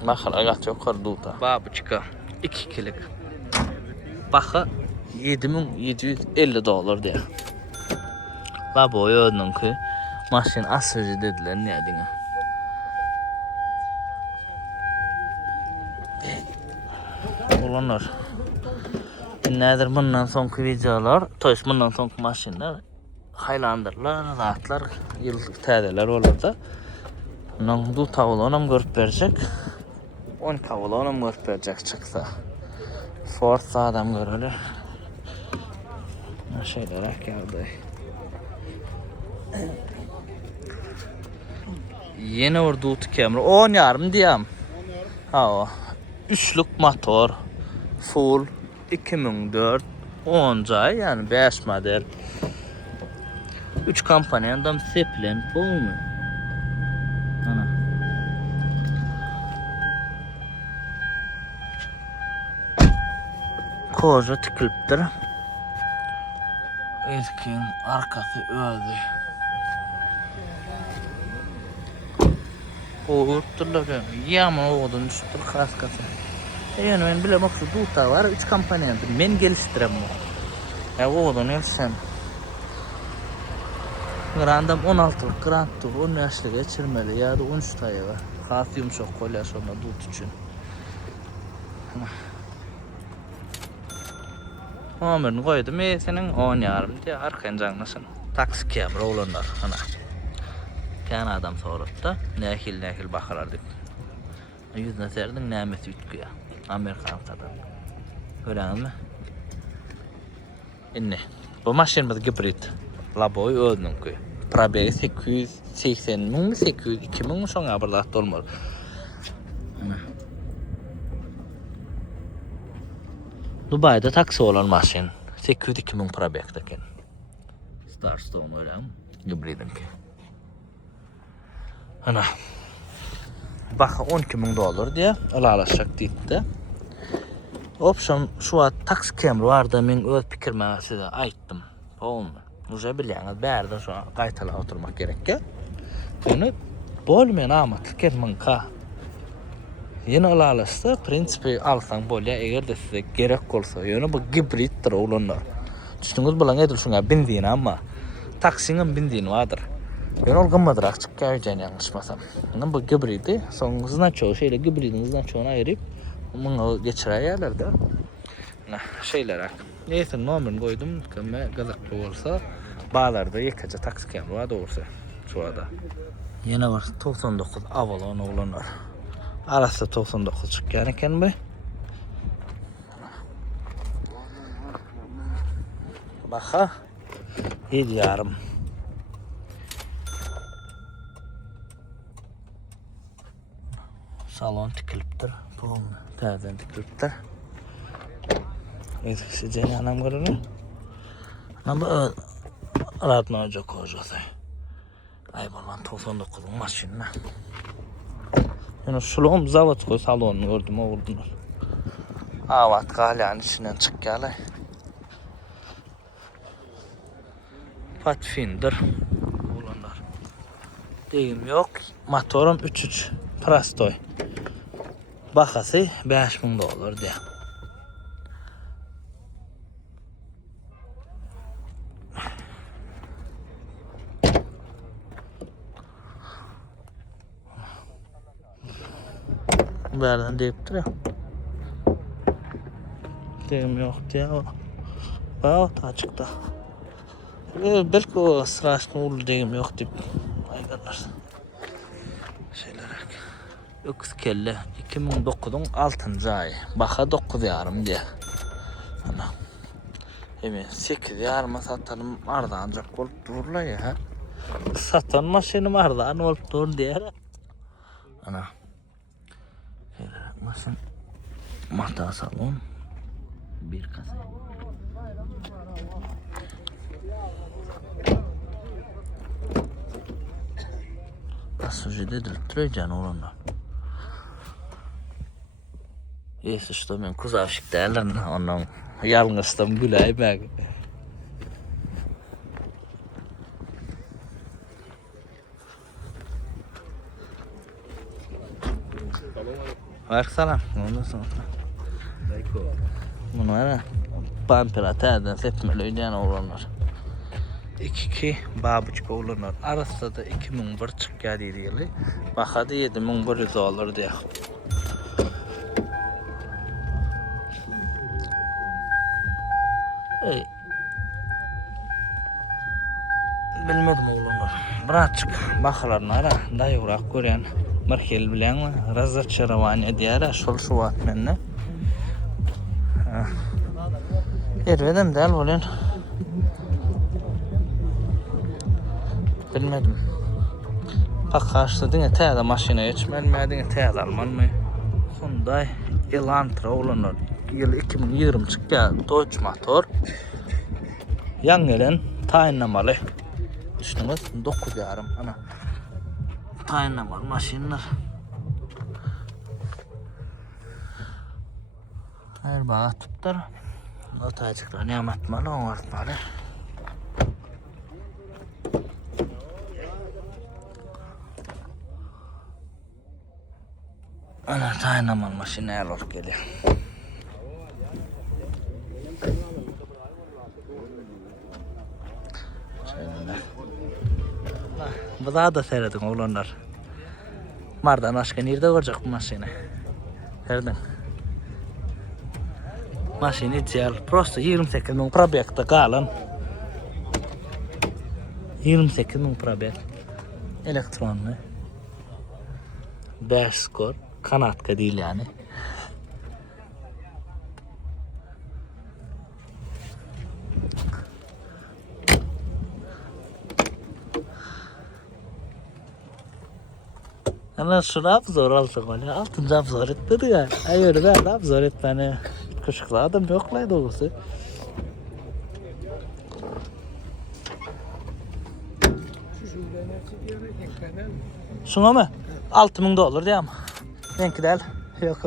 Bakar agat ýokary duta. Babuçka 2 kilik. Baka $7,750 diýär. La boy önünki maşin asıcı dediler ne adına. Olanlar. Nedir bundan sonraki videolar, toys bundan sonraki maşinler, Highlander'lar, rahatlar, yıllık tədeler olur da. Bundan bu tavulonum görüp verecek. 10 tavulonum görüp verecek çıksa. Ford adam görülü. Şeyler geldi. Yeni bir Dut Camry 10 yarım diyem. Ha o. Üçlük motor. Full 2004 10 ay yani 5 model. 3 kampanyadan Zeppelin bu mu? Ana. Koca tıkılıptır. Erkin arkası öldü. Oğurtturlar yani. Yaman oğudun düştür kaskası. Yani ben bile maksı Duta var 3 kampanyadır. Men geliştirem bu. Ya oğudun elsen. Grandam 16'lık Grand'tı. 10 yaşlı geçirmeli ya da 13 tayı var. Hafif yumuşak kolya sonra Dut için. Ömrünü koydum. Senin 10 yarım diye arkan canlısın. Taksi Camry olanlar. Kan adam sorup da nähil bakarardyk. Yüzüne serdin nämesi ütküya. Amerikan adam. Göreňizmi? Inne. Bu maşinimiz gibrit. Laboy özünki. Probegi 880 ming 802 ming şoňa bir zat bolmaly. Dubayda taksi olan maşin 802 ming probegdeken. Starstone öýlämi? Gibridinki. Ana. Baka $12,000 diye alalaşak diýdi. Option şu an taksi Camry var da men öz pikirime size aýtdym. Bolmy? Uje bilýäňiz, bärde şu an gaýtala oturmak gerekki. Ony bolmayan amatyk kermanka. Yeni alalaşsa prinsipi alsaň bolýar, eger size gerek bolsa. Ýöne bu gibritdir olanlar. Düşdüňiz bilen edil şuňa bindin amma taksiňin bindin wadyr. Ben ol gımmadırak çıkkayacağını yanlışmasam. Bu gibridi, sonunuzdan çoğu şeyle gibridinizden çoğunu ayırıp bunu geçireyerler de. Şeyler hak. Neyse nomen koydum, kime gazaklı olsa bağlarda yıkaca taksi Camry var doğrusu şurada. Yine var 99 Avalon olanlar. Arası 99 çıkkayken bu. Baha 7,5. Salon tikilipdir. Pulun täzen tikilipdir. Eskisi janam görürüm. Ama aratma çok hocası. Ay bolan 99'un maşinine. Yani şulum zavod koy salonunu gördüm oğurdular. Avat galyan içinden çık gelay. Pathfinder olanlar. Deyim yok. Motorum 3.3 Prastoy. Bakası 5.000 dolar diye. Verden deyip duruyor. Deyim yok diye o. Bak açıkta. Belki o sırasında olur deyim yok deyip. Aygarlar. Şeyler. Öküz kelle 2009'un 6. ayı. Baka 9,5 diye. Ana. Hemen 8,5'a satanım arda ancak olup dururlar ya. Satan maşinim arda olup durur diye. Ana. Maşin mata salon bir kasa. Pasajı delirttireceğin olanlar. işte ben kuzavşık değerlerim ondan yalnızdım gülay ben. Salam. Ondan sonra. Bunu var ya. Pampera terden sepmeli ödeyen oğlanlar. 2 babuçuk oğlanlar. Arasında da 2.000 çık geldi diye. Bakadı 7.100 olur diye. Ey. Bilmedim oğlanlar. Birazcık bakalarına ara. Dayı uğrak gören. Markel bilen mi? Razatçaravani diyara. Şol şu vat menne. Ervedem del olan. Bilmedim. Bak karşıladığın teyze maşina geçmelmediğin teyze alman mı? Hyundai Elantra olanlar. Yıl 2020 çıkan Dodge motor. Yan gelen tayinlamalı. Düşününüz 9,5 ana. Tayinlamalı maşinler. Her bağa tuttur. Otacıklar ne amatmalı o artmalı. Ana tayinlamalı maşine el olup geliyor. Bu daha da seyredin oğlanlar. Mardan başka nerede görecek bu maşini? Seyredin. Maşini ideal. Prosto 28.000 probekte kalan. 28.000 probek. Elektronlu. 5 skor. Kanatka değil yani. Ana şunu zor alsak öyle. Altın zor etmedi ya. Hayır ben zor etmeni. Kışıkladım yoklaydı olursa. Şuna mı? 6.000 dolar diye mi? Benki değil. Yok.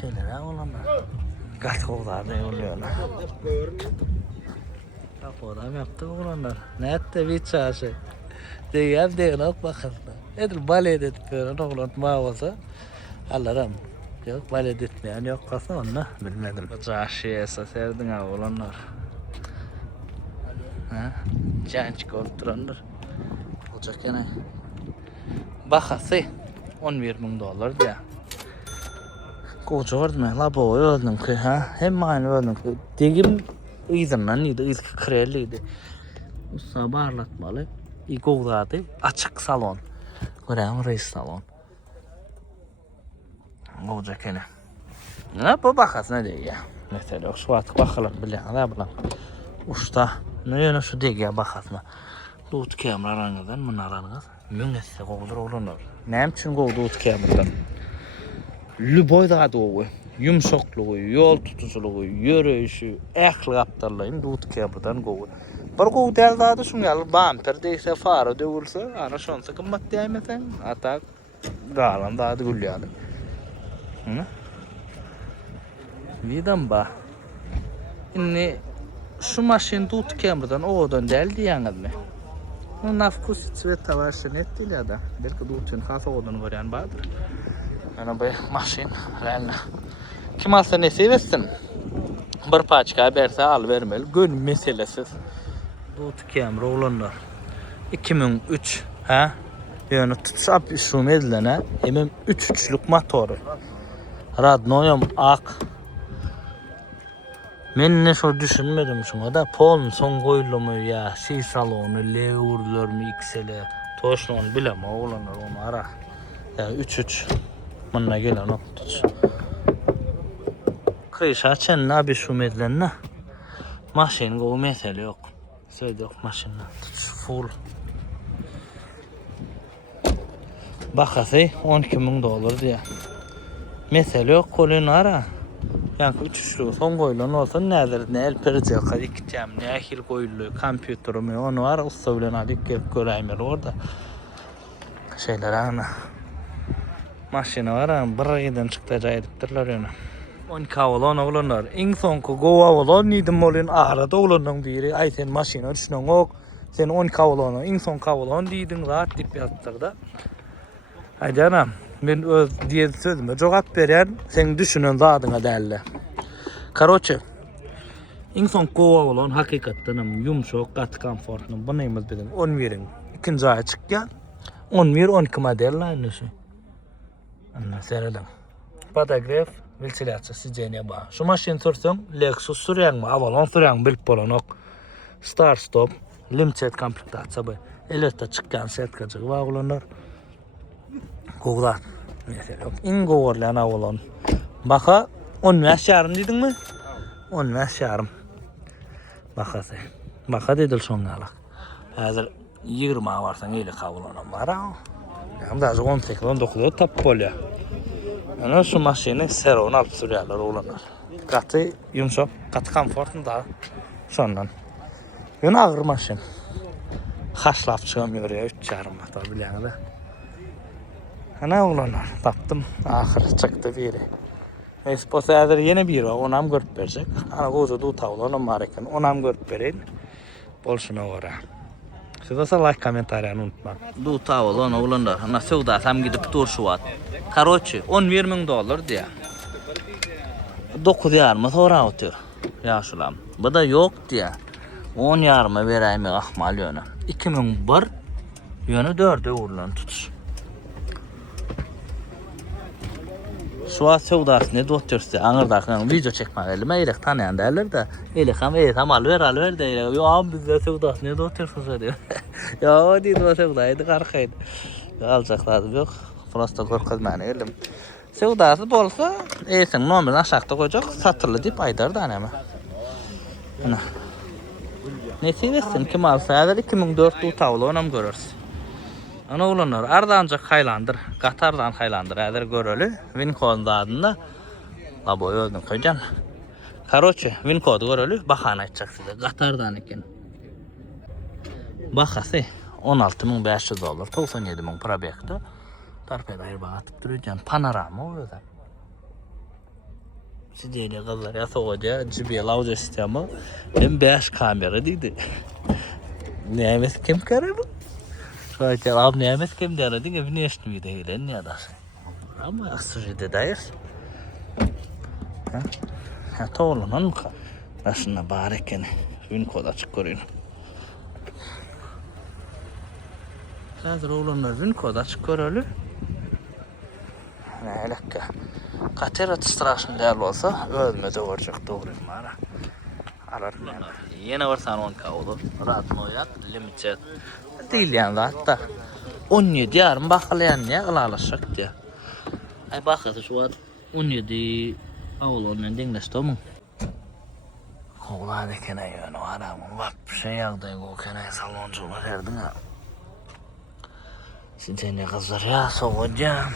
Şeyler ha olanlar. Kalkovlar ne oluyorlar? Kapıdan yaptı olanlar. Ne etti bir çarşı. Diyem diyen ok bakalım. Edir bal edetmiyor oğlan mağaza. Allah'ım. Yok bal edetmeyen yok kasa onu bilmedim. Çarşı esas erdin ha olanlar. Ha? Genç korkturanlar. Olacak yani. Bakası 11.000 dolar diye. Koca vardı mı? La bu öldüm ki ha. Hem aynı öldüm ki. Degim iyidinden iyiydi. İlk kraliydi. Sabah arlatmalı. İlk oğladı. Açık salon. Göreyim reis salon. Olacak yani. Ne bu bakas ne diye ya. Mesela şu at bakalım bilen ne bulan. Usta ne yöne şu diye bakasma. Dut kameralarınızdan mınalarınız müngesse qoğulur olunur. Näme üçin qoğdu dut kameradan? Lüboy da doğu. Yumşaqlığı, yol tutuculuğu, yürüyüşü, ähli aptarlayın dut kameradan qoğu. Bir qoğu del da şungal bumper deyse fara dövülse ana şonsa qımmat diýmesen ata galan da gülýär. Hı? Vidan ba. Inni şu maşin dut kameradan odan del diýäňizmi? O nafkus cvet tavaşın etdi ya da belki dutun hasa odan varyan badır. Ana bu maşin realna. Kim alsa ne sevestin? Bir paçka berse al vermeli. Gün meselesiz. Dut kamera olanlar. 2003 ha? Yani tutsap işum edilene hemen 3.3'lük motoru. Radnoyum ak. Men ne şu düşünmedim şuna da polun son koyulumu ya şey salonu levurlar mı iksele toşnon bilem oğlanlar onu ara ya 3 bana gelen o tut kıyış açen ne bir şumedlenne maşin go mesele yok söyle yok maşinle tut full bakası $12.000 diye mesele yok kolun ara. Yani 3 son koyulan olsa nedir? Ne el perce kadikcem, ne ahil koyulu, kompüterimi onu var usta bilen alıp gelip göreyim orada. Şeyler ana. Maşina var ama bir giden çıktaca ediptirler yani. 12 olan oğlanlar. En sonku gova olan nidim olun arada oğlanın biri. Ay sen maşina düşünün ok. Sen 12 olan en son kavalan diydin rahat dip yaptırdı. Ay canım. Ben öz diye sözüme cevap veren sen düşünün zadına derler. Karoçe. İnsan kova olan hakikaten yumuşak, kat konfortlu. Bu neyimiz bizim? 10 verin. İkinci aya çıkken 10 ver 12 model aynı şey. Anla seyredim. Fotoğraf vilsilatçı sizce bağ. Şu maşin sürsen Lexus sürüyen mi? Avalon sürüyen mi? Bilip bolanok. Start stop. Limited komplektatsiya bu. Elette çıkken setkacık var olanlar. Goğlar. Mesela in goğurlayan avalon. Baka 10 yaşarım dedin mi? 10 yaşarım. Bakası. Baka dedil songalak. Hazır 20 varsan öyle kavulanan var ha. Yani daha 18-19'da tap bolya. Yani şu maşini seron alıp sürüyorlar oğlanlar. Katı yumuşak, katı konfortun da sondan. Yani ağır maşin. Haşlap çıkamıyor ya 3,5 motor bilen de. Ana oğlanlar taptım. Ahır çıktı biri. Esposa hazır yine biri var. Onam görüp verecek. Ana kozu du tavlanım var eken. Onam görüp verin. Bol şuna var ha. Siz olsa like komentaryanı unutma. Du tavlan oğlanlar. Ana sevda tam gidip dur şu at. Karoçi $11.000 diye. 9,5 sonra otur. Yaşulam. Bu da yok diye. 10,5 vereyim ahmal yönü. 2001 yönü 4'e uğurlan tutuş. Şu an sevdası ne doktorsa anırdaktan video çekmek elime eylek tanıyan derler de eylek hem tam al ver de eylek yo abi bizde sevdası ne doktorsa diyor. Ya o değil o sevdaydı karkaydı. Alacaklardı yok. Prosta korkazmayın elim. Sevdası bolsa eysen numaranı aşağıda koyacak satırlı deyip aydar da anama. Ana. Ne seversin kim alsa ya 2004'lü tavla onam görürsün. Ana oğlanlar ardancak haylandır, Katar'dan haylandır eğer görölü. Wincode'da adında la boy öldün koycan. Karoçe Wincode görölü bakan açacak size Katar'dan iken. Bakası $16.500 $97.000 probekti. Tarpayda ayır bana atıp duruyorcan panorama oluyor da. Sideyle kızlar yasa hoca GBL audio sistemi. Ben 5 kamera dedi. Neymiş kim kararı? Şöyle abi neymiş kim derdi ki bir neşni videoyla ne adar. Ama aksırıda dair. Ha toğlanan mı? Aslında bareken Wincode'a açık görüyorum. Hazır oğlanlar Wincode'a açık görülü. Ne alaka? Kater atıştırasın değerli olsa ölmede olacak doğruyum bana. Ararım yani. Yine varsan 10K olur. Rahat mı oyak? Limited. Değil yani hatta 17 yarım bakalayan ya alaşacak diye. Ay bakası şu an 17 Oğlanla dengleşti mi? Oğlan ekene yönü adamın vap şey yağday kokene saloncular erdin ha. Sizce ne kızlar ya soğuyacağım.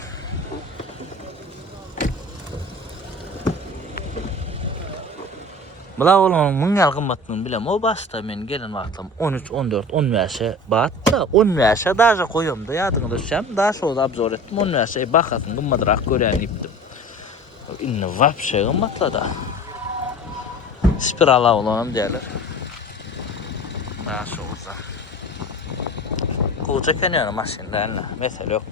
Bula oğlanın mıngal kımmatını bilem o başta men gelin vaktim 13, 14, 10 yaşa battı 10 yaşa daha koyuyorum da yadını düşeceğim daha sonra da abzor ettim 10 yaşa bakatın kımmadırak gören iptim. İnne vap şey kımmatla da. Spirala olanım derler. Nasıl olsa. Kuğuca keniyor maşinlerle. Mesela yok.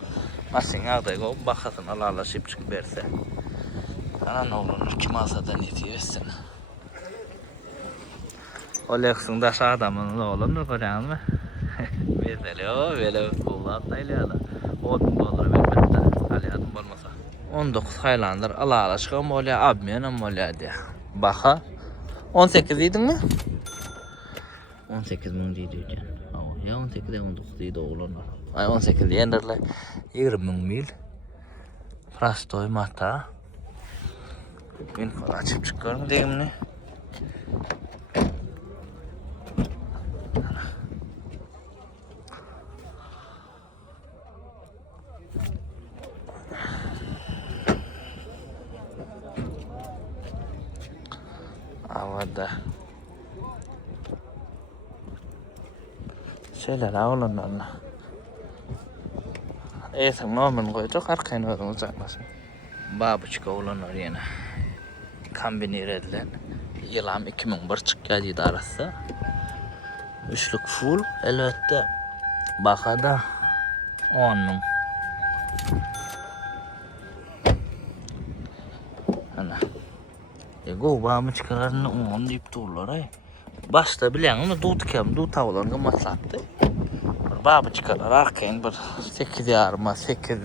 Maşin ağday koyup bakatın ala şip çık berse. Ana ne olur kim alsa da netiyesin. O leksin daş adamın ne olur gören mi? Mesela o böyle kuğula atlayla da. $10,000 vermedi de. Aliyadım olmasa. 19 haylandır ala çıkan böyle abmeyenim böyle diye. Baka. 18 idin mi? 18 min deydi hocam. Ya 18 ya 19 deydi oğlanlar. Ay 18 yenderler 20 mil. Prastoy mata. Info açıp çıkarım diyeyim ne? Havada. Şeyler oğlanlarla. Eğitim normal koyacak arkayın ödüm uzakmasın. Babuçka oğlanlar yine. Kombinir edilen. Yılam 2001 çıkkadıydı arası. Üçlük full. Elbette bakada 10'num. Ana. Go babuçkalarını 10 deyip dururlar ay. Başta bilen ama dut tavlarını maslattı. Babuçkalar arkayın bir 8 yarıma 8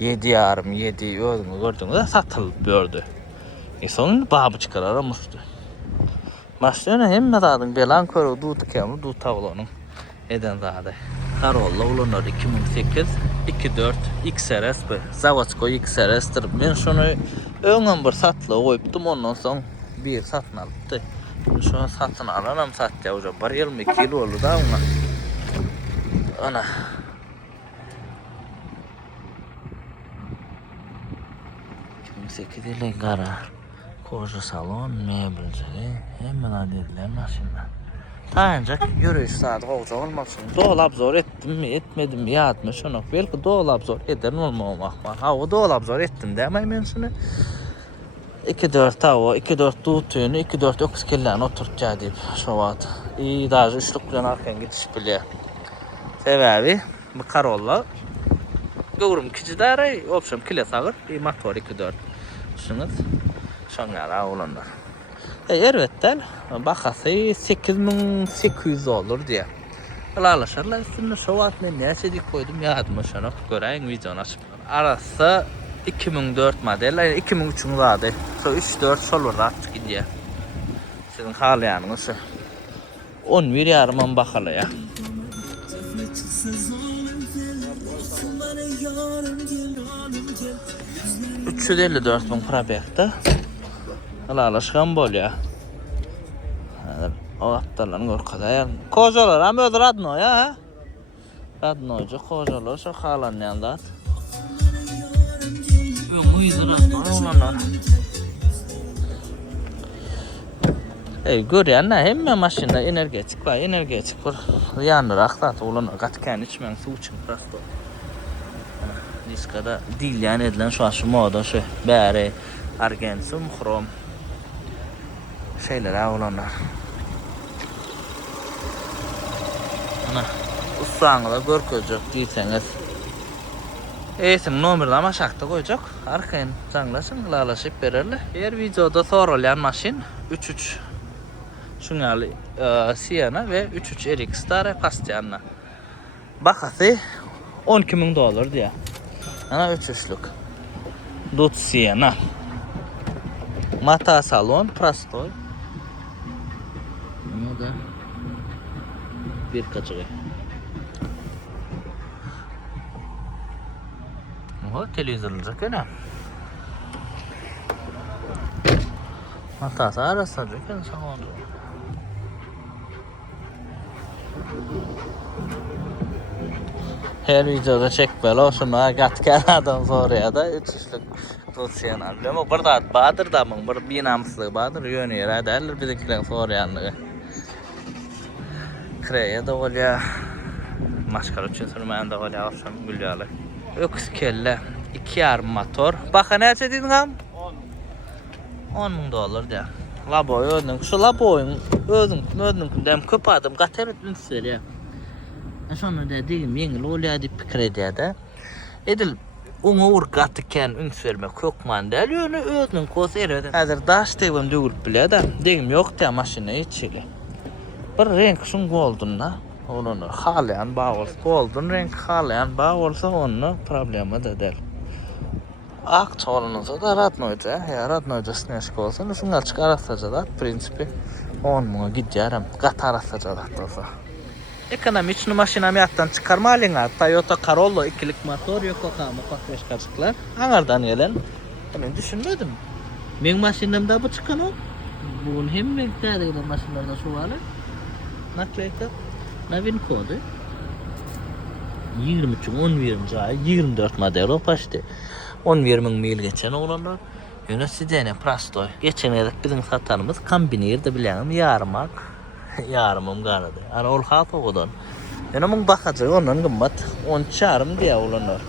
7 yarım 7 ödümü gördüğünüzde satılıp gördü. Sonun babuçkalara mıstı. Başlayana hem dadın belan körü dut tavlarının eden dadı. Karolla ulanır 2008 24 XRS bu. Zavatsko XRS'tir. Ben şunu öňen bir satlı koyupdum ondan soň bir satın alıpdy. Şunu satın alanam satdy hoca 1 ýyl 2 ýyl boldy da ona. Ana. Sekizde gara. Koca salon, mebelleri, hemen adedilen maşinler. Ancak yürüyüş saati olacak olmasın. Dolap zor ettim mi etmedim mi yatma şunu. Belki dolap zor eden olmamak var. Ha o dolap zor ettim demeyim ben şunu. 2-4 tava, 2-4 tutuyunu, 2-4 öküz kellerini oturtacak deyip şu vaat. İyi daha üçlük bilen arkadan gidiş bile. Sebebi bu Karolla. Gövürüm kici daray, opşam kile sağır, bir motor 2-4. Şunuz, şunlara olanlar. Elbette bakası 8800 olur diye. Alaşarlar üstünde şu vaat ne neçedik koydum yadıma şunu göreyim videonu açıp. Arası 2004 model, yani 2003'ün vardı. So 3-4 sol rahat gidiyor. Sizin halayanınız. 11 yarımın bakalı ya. 354 bin probekte. Alaşkan bol ya. O atlarların korkada ya. Kocalar ama öyle Radno ya. Radnocu kocalar şu halanın yanında at. Bu yüzden Radno olanlar. Görüyen ne hem maşında energetik var. Energetik var. Yanır aktat olanlar. Katken içmen su için prasto. Diskada dil yani edilen şu moda şu. Bari argensum krom. Şeyler olanlar. Ana ussağınla görközcük deyseniz esim nomerden aşağıda koyacak arkayın canlasın lalaşıp verirler. Eğer videoda sorulayan maşin 3.3 şunyalı Sienna ve 3.3 RX tare pastiyanla bakası $12,000 diye. Ana 3.3'lük Dut Sienna Mata salon prastoy. Bunu da bir kaçırı. Oha televizor olacak öyle. Hatası arasa döken sağ her videoda çekmeli olsun gat Kanadadan sonra da 3 üçlük Rusya'nın. Ama burada Badır da mı? Bir namsızlığı Badır yönüyor. Derler bizimkilerin sonra yanlığı. Kreya da olya. Maskara için sürmeyen de olya olsun gülyalı. Öküz kelle. 2,5 motor. Bakın ne dedin kam? 10.000 dolar diye. Laboy ödün. Şu laboyun ödün. Dem köp adım. Katerit ünsel ya. Sonra dediğim yengil olya deyip fikir ediyede. Edil onu urgatıken üns vermek yok man değil. Yönü ödün koz eredin. Hazır daş tevim dövülüp bile de. Deyim yok diye maşina içili. Bir renk şun goldunna. Onun halayan bağ olsa. Goldun renk halayan bağ olsa onun problemi de değil. Ak çoğunluğunuzda da radnoyca. Ya radnoyca sneşk olsa. Şun açık arasacalar. Prinsipi 10.000'a gidiyorum. Kat arasacalar da. Ekonomik maşinamı yattan çıkarmalıyım. Toyota Corolla 2'lik motor Yokohama pakleş karşıklar. Anardan gelen. Ben düşünmedim. Benim maşinamda bu çıkan o. Bunun hem mekterde gelen maşinlarda şu var. Nakleyka. Navin kodu. 20 ay 24 model o paştı. 11.000 mil geçen olanlar. Yöneticiğine prastoy. Geçen aylık bizim satarımız kombinirde bilenim yarmak. Yarımım garadı. Ana ol hafı odan. Yani mun bakacak onun gımmat 10.5 diye olanlar.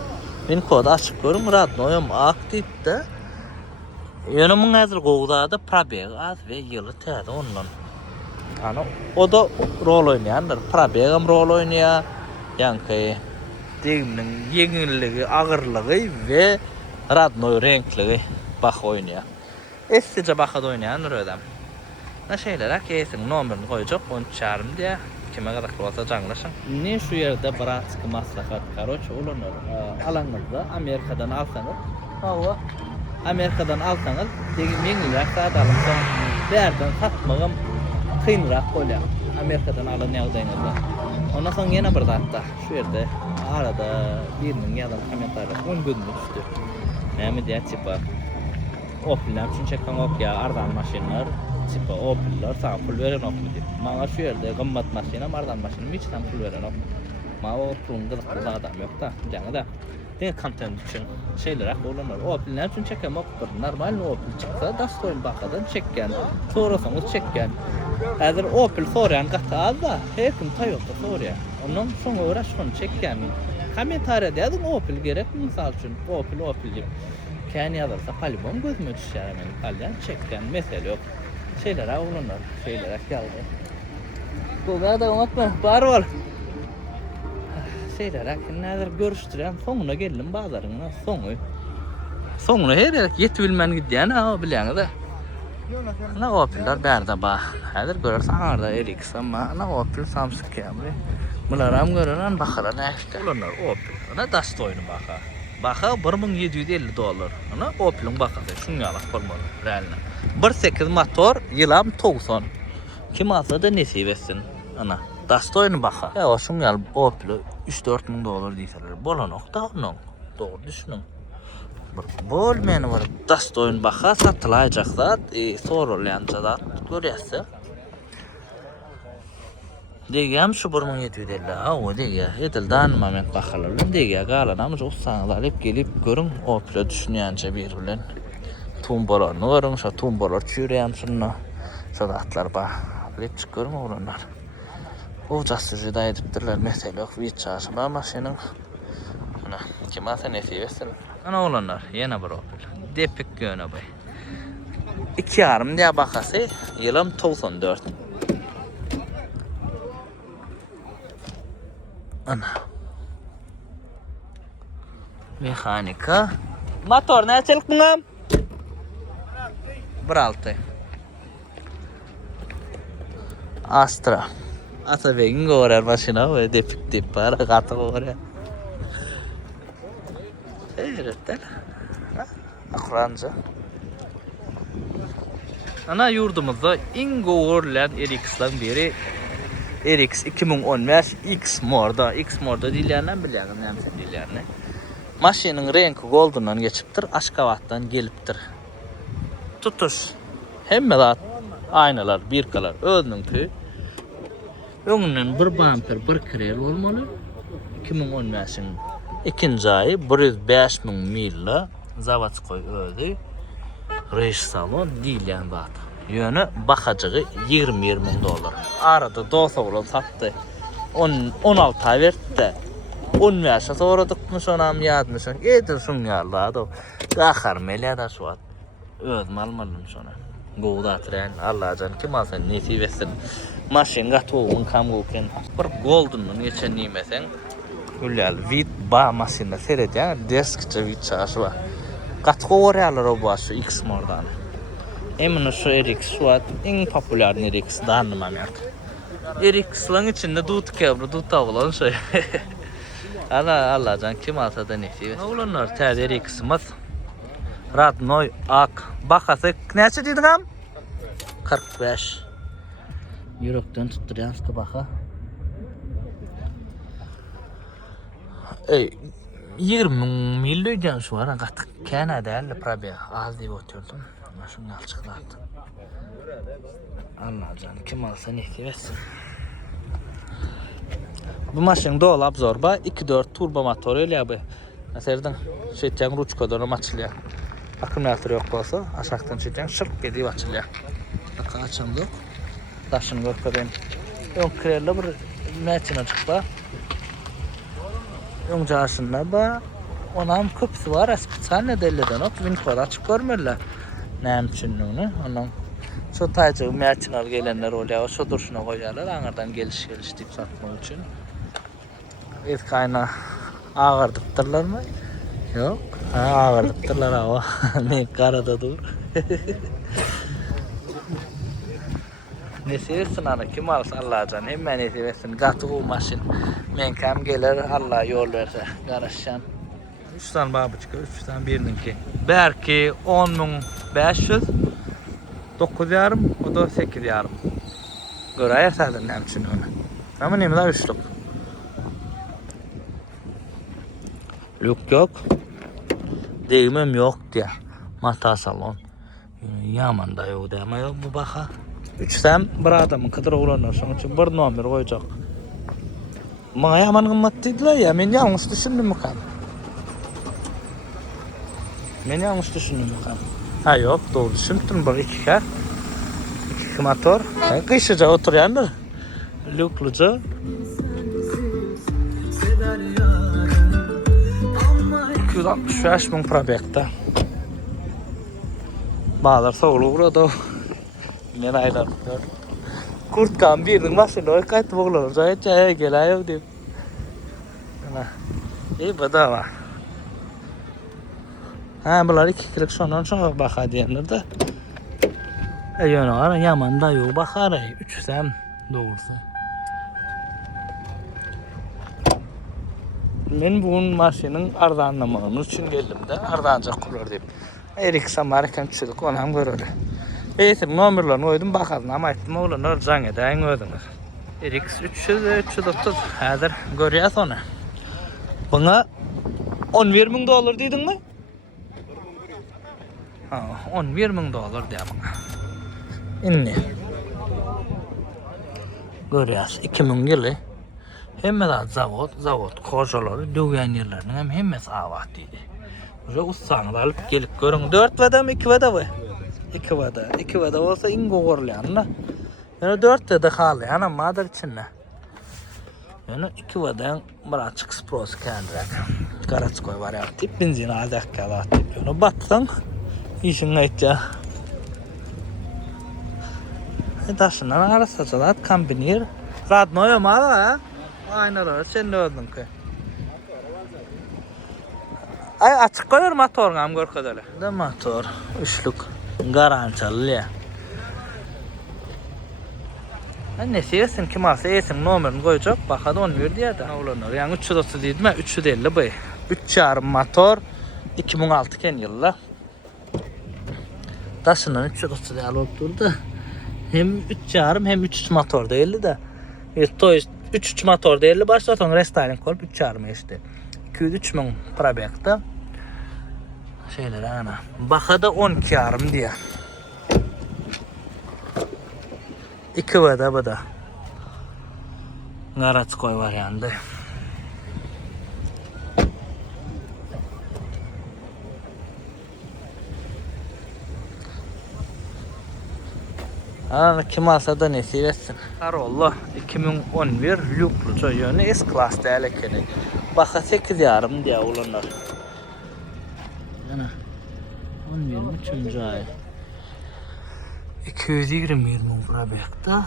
Ben kodu açık görüm radnoyum aktifte. Yani mun hazır qoğdadı probeg az ve yılı tədi ondan. Ana o da rol oynayandır. Probegam rol oynaya. Yankı deyiminin yengilliği, ağırlığı ve radnoy renkliliği bak oynaya. Estice bakada oynayandır ödem. Ne şeyler kesin numaranı koyacak 10.5 diye kime kadar olsa canlaşın. Ne şu yerde bıraktık maslahat karoç olunur. Alanınızda Amerika'dan alsanız, hava Amerika'dan alsanız degim yengilrak saat alınsan derden satmağım kıyınrak oluyor. Amerika'dan alın ne olduğunuzda. Ondan sonra yine bir hatta şu yerde arada birinin yalan komentarı 10 gün düştü. Ne diye tipa Opel'ler için çeken Opel ardan maşinler tipa Opel'ler sana pul veren Opel deyip. Bana şu yerde gımmat maşinem ardan maşinem hiç tam pul veren Opel. Bana o pulun gıdıklı adam yok da. Yani da denge content için şeyler olanlar. Opel'ler için çeken Opel. Normal Opel çıksa dastoyun bakadan çekken. Sonrasını çekken. Hazır Opel sorayan katı az da her kim Toyota soruyor. Ondan sonra uğraşmanı çekken. Komentar ediyordun Opel gerek misal için. Opel deyip. Kendi yazarsa palibon gözüme düşer hemen kalyan çekken mesele yok. Şeylere olanlar, şeylere geldi. Bu kadar unutma, var ol. Şeylere neler görüştüren sonuna geldim bazılarına sonuna her yer yetibilmen gidiyen ha bilen de. Ne Opel'ler berde bağ. Hazır görürsen arada Ericsson ama ne Opel Samsung Camry. Bunlar görünen bakara ne işte olanlar Opel. Ne dast oyunu baka. Baxa 1.750 dolar. Ana Opel'in bakası. Şunu yalaq bolmalı. Realna. 1.8 motor yılam 90. Kim alsa da nesip etsin. Ana. Dastoyunu baxa. Ya o şunu yal Opel'ü 3-4 min dolar deyseler. Bolanok da onun. Doğru düşünün. Bol meni var. Dastoyunu baxa satılayacak zat. Sorulayanca zat. Görüyorsun. Degem şu 1.750. O dege edildan moment bakalarım. Dege galanamız o sanalip gelip görün Opel'e düşünüyence bir bilen. Tumbolarını görün. Şu tumbolar çürüyen şunla. Şu atlar bağ. Lep çıkıyor mu olanlar? O castıcı da ediptirler. Mesele yok. Vit çarşı bağ maşinin. Ana. Kim alsa nesi versin. Ana olanlar. Yine bir Opel. Depik yöne bay. 2,5 diye bakası. Yılım 94. Ana. Mekanika. Motor neçilik bunam? 1.6. Astra. Atabey'in görer maşina ve depik para katı görer. Evet. Akranca. Ana yurdumuzda ingorlan Erix'dan biri RX 2015 X-Morda. X-Morda dillerden biliyorum nemse dillerini. Maşinin rengi goldundan geçiptir, Aşkavat'tan geliptir. Tutuş. Hemme zat aynalar bir kalar özününki. Öňünden bir bumper, bir krel bolmaly. 2015-iň ikinji aýy 105.000 milla Zavatskoy özi. Reis salon diýilýän zat. Ýöne bakaçygy $20.000. Arada dosa bolan satdy. 16 ay berdi. 10 ýaşa soradyk şonam ýadmyşyň. Edir şuň ýarlady. Gahar meleda şu at. Öz malmalym şona. Gowda tren Allah jan kim alsa nesip etsin. Maşin gatuğun kamuken. Bir golden'un geçen niýmesen. Güllal vit ba maşinda seredýär. Deskçe vit çaşy bar. Kategoriýalar bu şu X mordan. Emine şu RX şu at en popüler RX danmamyak. RX'ların içinde dut kebri, dut tavlan şey. Allah can kim alsa da nesip. Oğlanlar täze RX'imiz. Radnoy ak. Bakası näçe diýdiňam? 45. Yürekden tutturýans ki baka. 20 mil öýden şu ara gatyk Kanada elle probe az diýip oturdum. Şunu alçykladım. Allah can kim alsa nesip etsin. Bu maşyn dol absorba 2.4 turbo motor öýle. Näserden şeýtjäň ruçkadan açylýar. Akkumulyator yok bolsa aşaktan çeýtjäň şyrk edip açylýar. Baka açamdyk. Taşyny görkezden. Ön krelle bir mäçine çykpa. Ön jaşynda ba onam köpsi var spesialne delleden op winkler açyp görmerler. Näme üçindigini ondan şu taýjy mäçine gelenler bolýar, şu durşuna goýarlar, aňardan geliş diýip satmak üçin. Et kayna ağırdıktırlarmı? Yok. Ağırdıktırlar ama. Ne karada dur. Ne seversin ana kim alsa Allah can. Hem ne seversin. Gatığı maşin. Men kam gelir Allah yol verse. Garaşan. 3 tane babı çıkıyor. 3 tane birininki. Belki 10.500. 9.5 o da 8.5. Göre yasadın ne için onu. Ama ne mi daha üçlük. Yok. Değmem yok diye. Mata salon. Yaman da yok deme yok bu baka. 3'ten bir adamın kadar oğlanlar. Şunun için bir nomer koyacak. Bana yaman kımmat dediler ya. Ben yanlış düşündüm mü kan? Ha yok doğru düşündüm. Bir iki motor. Kışıca oturuyan bir. Lükluca. 265.000 probekta. Bağlar soğulu burada. Men aylar. Kurtkan birinin başına kayıt boğulur. Zayıca gelayo deyip. İyi badava. Ha bular 2 kilik şondan baka diyenler de. Yönü yaman da yok bakar. 3'ten doğrusu. Men bugün maşynyň arzanlamagyny üçin geldim de arzanca kurar deyip. RX Amerikan çylyk onu hem göreli. Eýtim nomerlerini oýdum bakadym ama aýtdym oğlanlar jaň edäň ödüňiz. RX 330 häzir görýäs onu. Buna $11.000 diýdiňmi? Ha, $11.000 diýip. Inni. Görýäs 2000 ýyly. Hemme de zavod, koşaları, dögen yerlerinin hemmesi avat deydi. Oja ussaňyz alıp gelip görün. 4 vada mı 2 vada mı? 2 vada. 2 vada olsa ingo gorlýan. Yani 4 vada haly, ana madar içinde. Yani 2 vada bir açık spros kendirak. Karatskoy var ya, tip benzin alacak kalat tip. Yani batsan işin aytja. Taşınan arasaçalat kombinir. Radnoy mala. Aynalar sen de öldün ki. Ay açık koyar motor hem görkezeli. Da motor üçlük garantiyalı ya. Ne seversin kim alsa yesin numaranı koyacak bakada onu verdi ya da olanlar. Yani 330 değil mi? 350 bu. 3.5 motor 2006 ken yılla. Taşınan 330 alıp durdu. Hem 3.5 hem 3.3 motor değildi de. 3.3 motor değildi başlatan restyling olup 3.5 işte. 203.000 probekta. Şeyler ana. Bakada 12.5 diye. 2 vada bu da. Garatskoy variandı. Ana kim alsa da nesip etsin. Karollo 2011 Luklu çocuğunu S-Class değerlekeni. Baka 8 yarım diye olanlar. Ana 11. ay. 220 probekta.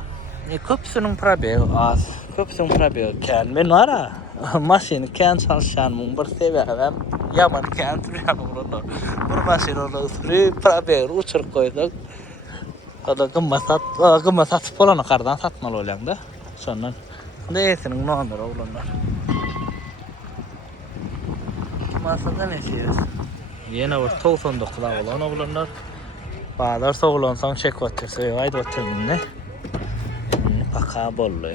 Köpsünün probek az. Köpsünün probek kän. Men ara maşini kän çalışanmın bir sebäbem yaman kän türýän olanlar. Bir maşini olar probek uçurup koýduk. Kada gımma satıp olana kardan satmalı olan da. Sonra neyesinin ne olur oğlanlar. Masada ne şeyiz? Yine var 99'da olan oğlanlar. Bağlar soğulansan çek otursa ayda oturduğunda. Baka bollu.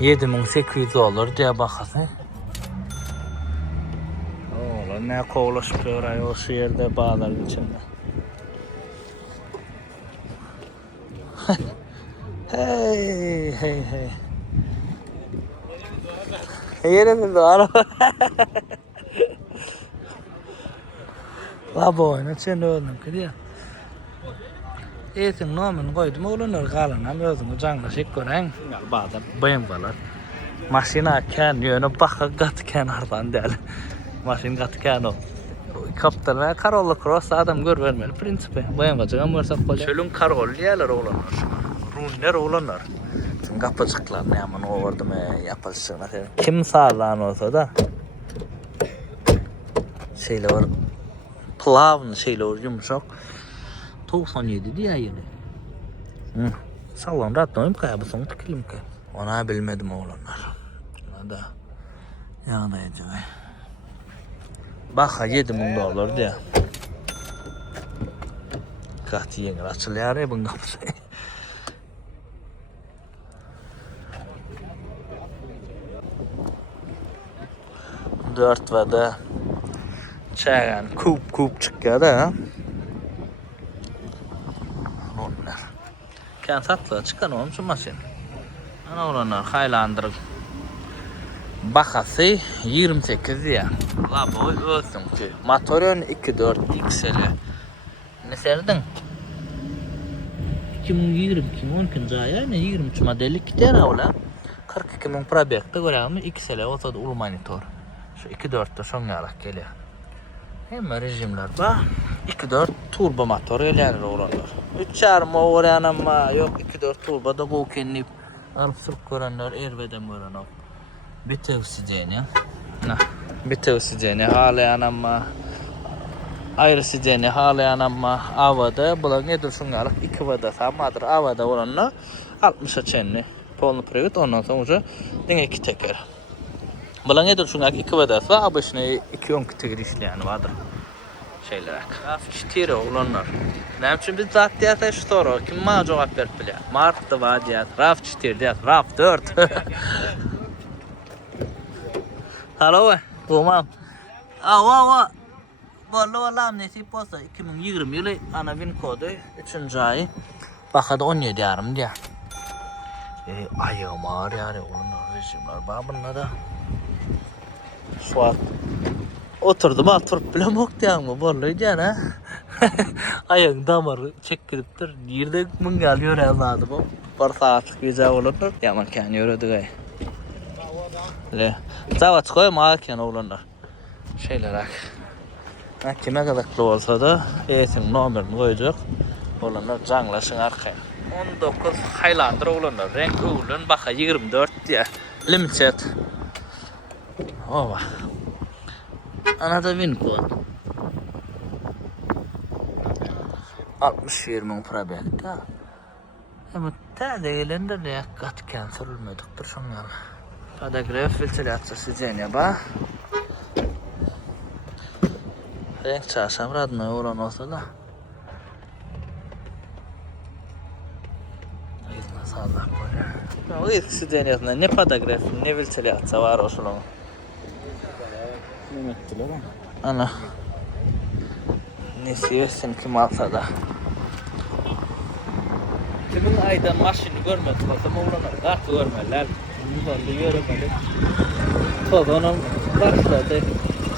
7800 olur diye bakasın. Oğlan ne kovlaşıp oraya o şu yerde bağların içinde. Hey. Yere mi doğru? La boyna sen öldüm ki diye. Etin nomen koydum oğlanlar kalanam özümü canlı şek gören. Bazen bayım kalar. Maşina kən yönü baka katı kenardan değil. Maşin katı kən o. Kaptan ve Karollu Cross adam gör vermeli prinsipi. Bayım kaçıgan varsak koca. Şölün Karollu yerler oğlanlar. Runler oğlanlar. Kapıcıklar ne yaman oğurdu mu yapılsın. Kim sağlan olsa da şeyle var. Plavın şeyle var yumuşak. 97 diye yine. Sağlan rahatlamayım kaya bu son tıkılayım ki. Ona bilmedim oğlanlar. Ona da yanayacak. Baka 7.000 dolar diye. Katı yenger açılıyor ya bunun kapısı. 4 vada çayan kup çıkıyor da. Onlar. Kən satla çıkan olmuş maşin. Ana olanlar haylandırık. Bakası 28 ya. La boy ölsün ki. Motorun 2.4 XL. Ne serdin? 2020 aya ne 23 modellik gider ola. 42.000 probekte görəmi XL olsa da ul monitor. Şu 2.4'te son yarak geliyor. Hem rejimler bak. 2.4 turbo motor öyle olanlar. 3.5 oğrayan ama yok 2.4 turbo da bu kendini alıp sürüp görenler erveden görenler. Bitti oksijeni. Bitti oksijeni halayan ama ayrı oksijeni halayan ama havada bulan nedir şunu alıp 2 vada samadır havada olanlar 60'a çenli. Polnu privet ondan sonra denge 2 teker. Bulan nedir şunu 2 vada var abişine 2.10 teker işleyen vardır. Şeyler. Raf-4 olanlar. Ne için biz zat diyete şu soru. Kim bana cevap verip bile? Mart'ta var diyet. Raf-4 diyet. Raf-4. Alo. Tamam. Ava. Vallahi nasip olsa 2020 yılı ana win kodu 3. ay. Bakada 17 yarım diye. Ayağım ağır yani. Onlar rejimler. Bak bunlar da. Suat. Oturdum oturup bile mok diyen mi? Vallahi diyen ha. Ayağın damarı çekiliptir. Yerde mın geliyor evladı bu. Bir saatlik güzel olurdur. Yaman kâni yürüdü gay. Le. Zavat koyayım ağırken oğlanlar. Şeyler ak. Kime kadaklı olsa da eğitim numarini koyacak. Oğlanlar canlaşın arkaya. 19 Highlander oğlanlar. Renk oğlan baka 24 diye. Limited. Ova. Anada win kod. 60-20 probekta. Ama tədəyilində də qat kənsilmədikdir şunlar. Fotoğraf filtrasiyası cəniyə bax. Renk çarşam radına olan olsa da. Ayızına sağlıq böyle. O ikisi cəniyatında ne fotoğraf ne filtrasiya var o şunun. Ne ettiler ama? Ana. Ne seversin kim alsa da. Kimin aydan maşını görmedik olsam oğlanlar kartı görmeler. Uzandı görmedik. Tozanım başladı.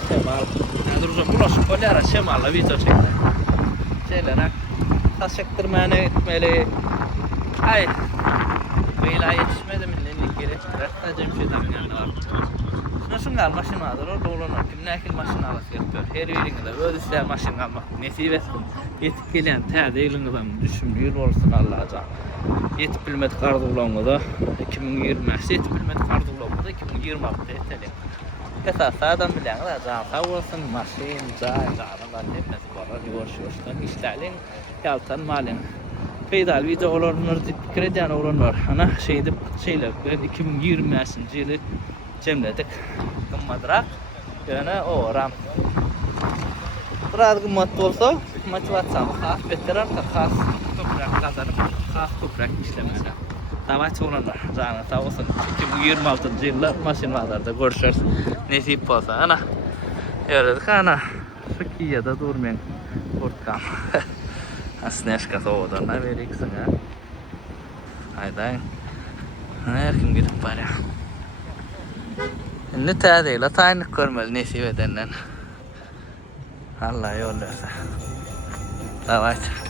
Şemal. Duracağım bulaşık kolyara Şemal'la video çekti. Şeyler taş çektirmeyene gitmeli. Ay. Beyla yetişmedi mi ilgili. Rasta Cemşir'den yanına var. Şunlar maşını alır, orada olanlar kim nekil maşını alıp yapıyor. Her yerinde öyle işler maşını almak nesip etsin. Yetip gelen təyədə elinizden düşünmüyor olsun Allah'a. Yetip bilmedik arzuğulanı da 2020, yetip bilmedik arzuğulanı da 2026'da yetelim. Esası adam bilen de can sağ olsun, maşin, canlar hepsi var, yoğuş-yoğuştan işlerle yaltan malin. Peydal video olanlar, fikir eden olanlar, ana şeyler, 2020 yılı cemledik, gımmadırak, yani o ram. Biraz gımmatlı olsa, motivasyonu khas betirer, khas toprak kazanıp, khas toprak işlemeli. Davat olanlar, canı sağ olsun, 2026 yılda maşinvalarda görüşürüz, nesip olsa, ana. Yöredik, ana, Türkiye'de durmayın, kurtkam. Asneşka soğudan da veriksin ha. Haydi, her kim gidip var ya. Şimdi tədəyilə taynıq görməli nesip edenden. Allah yol versin. Davaydı.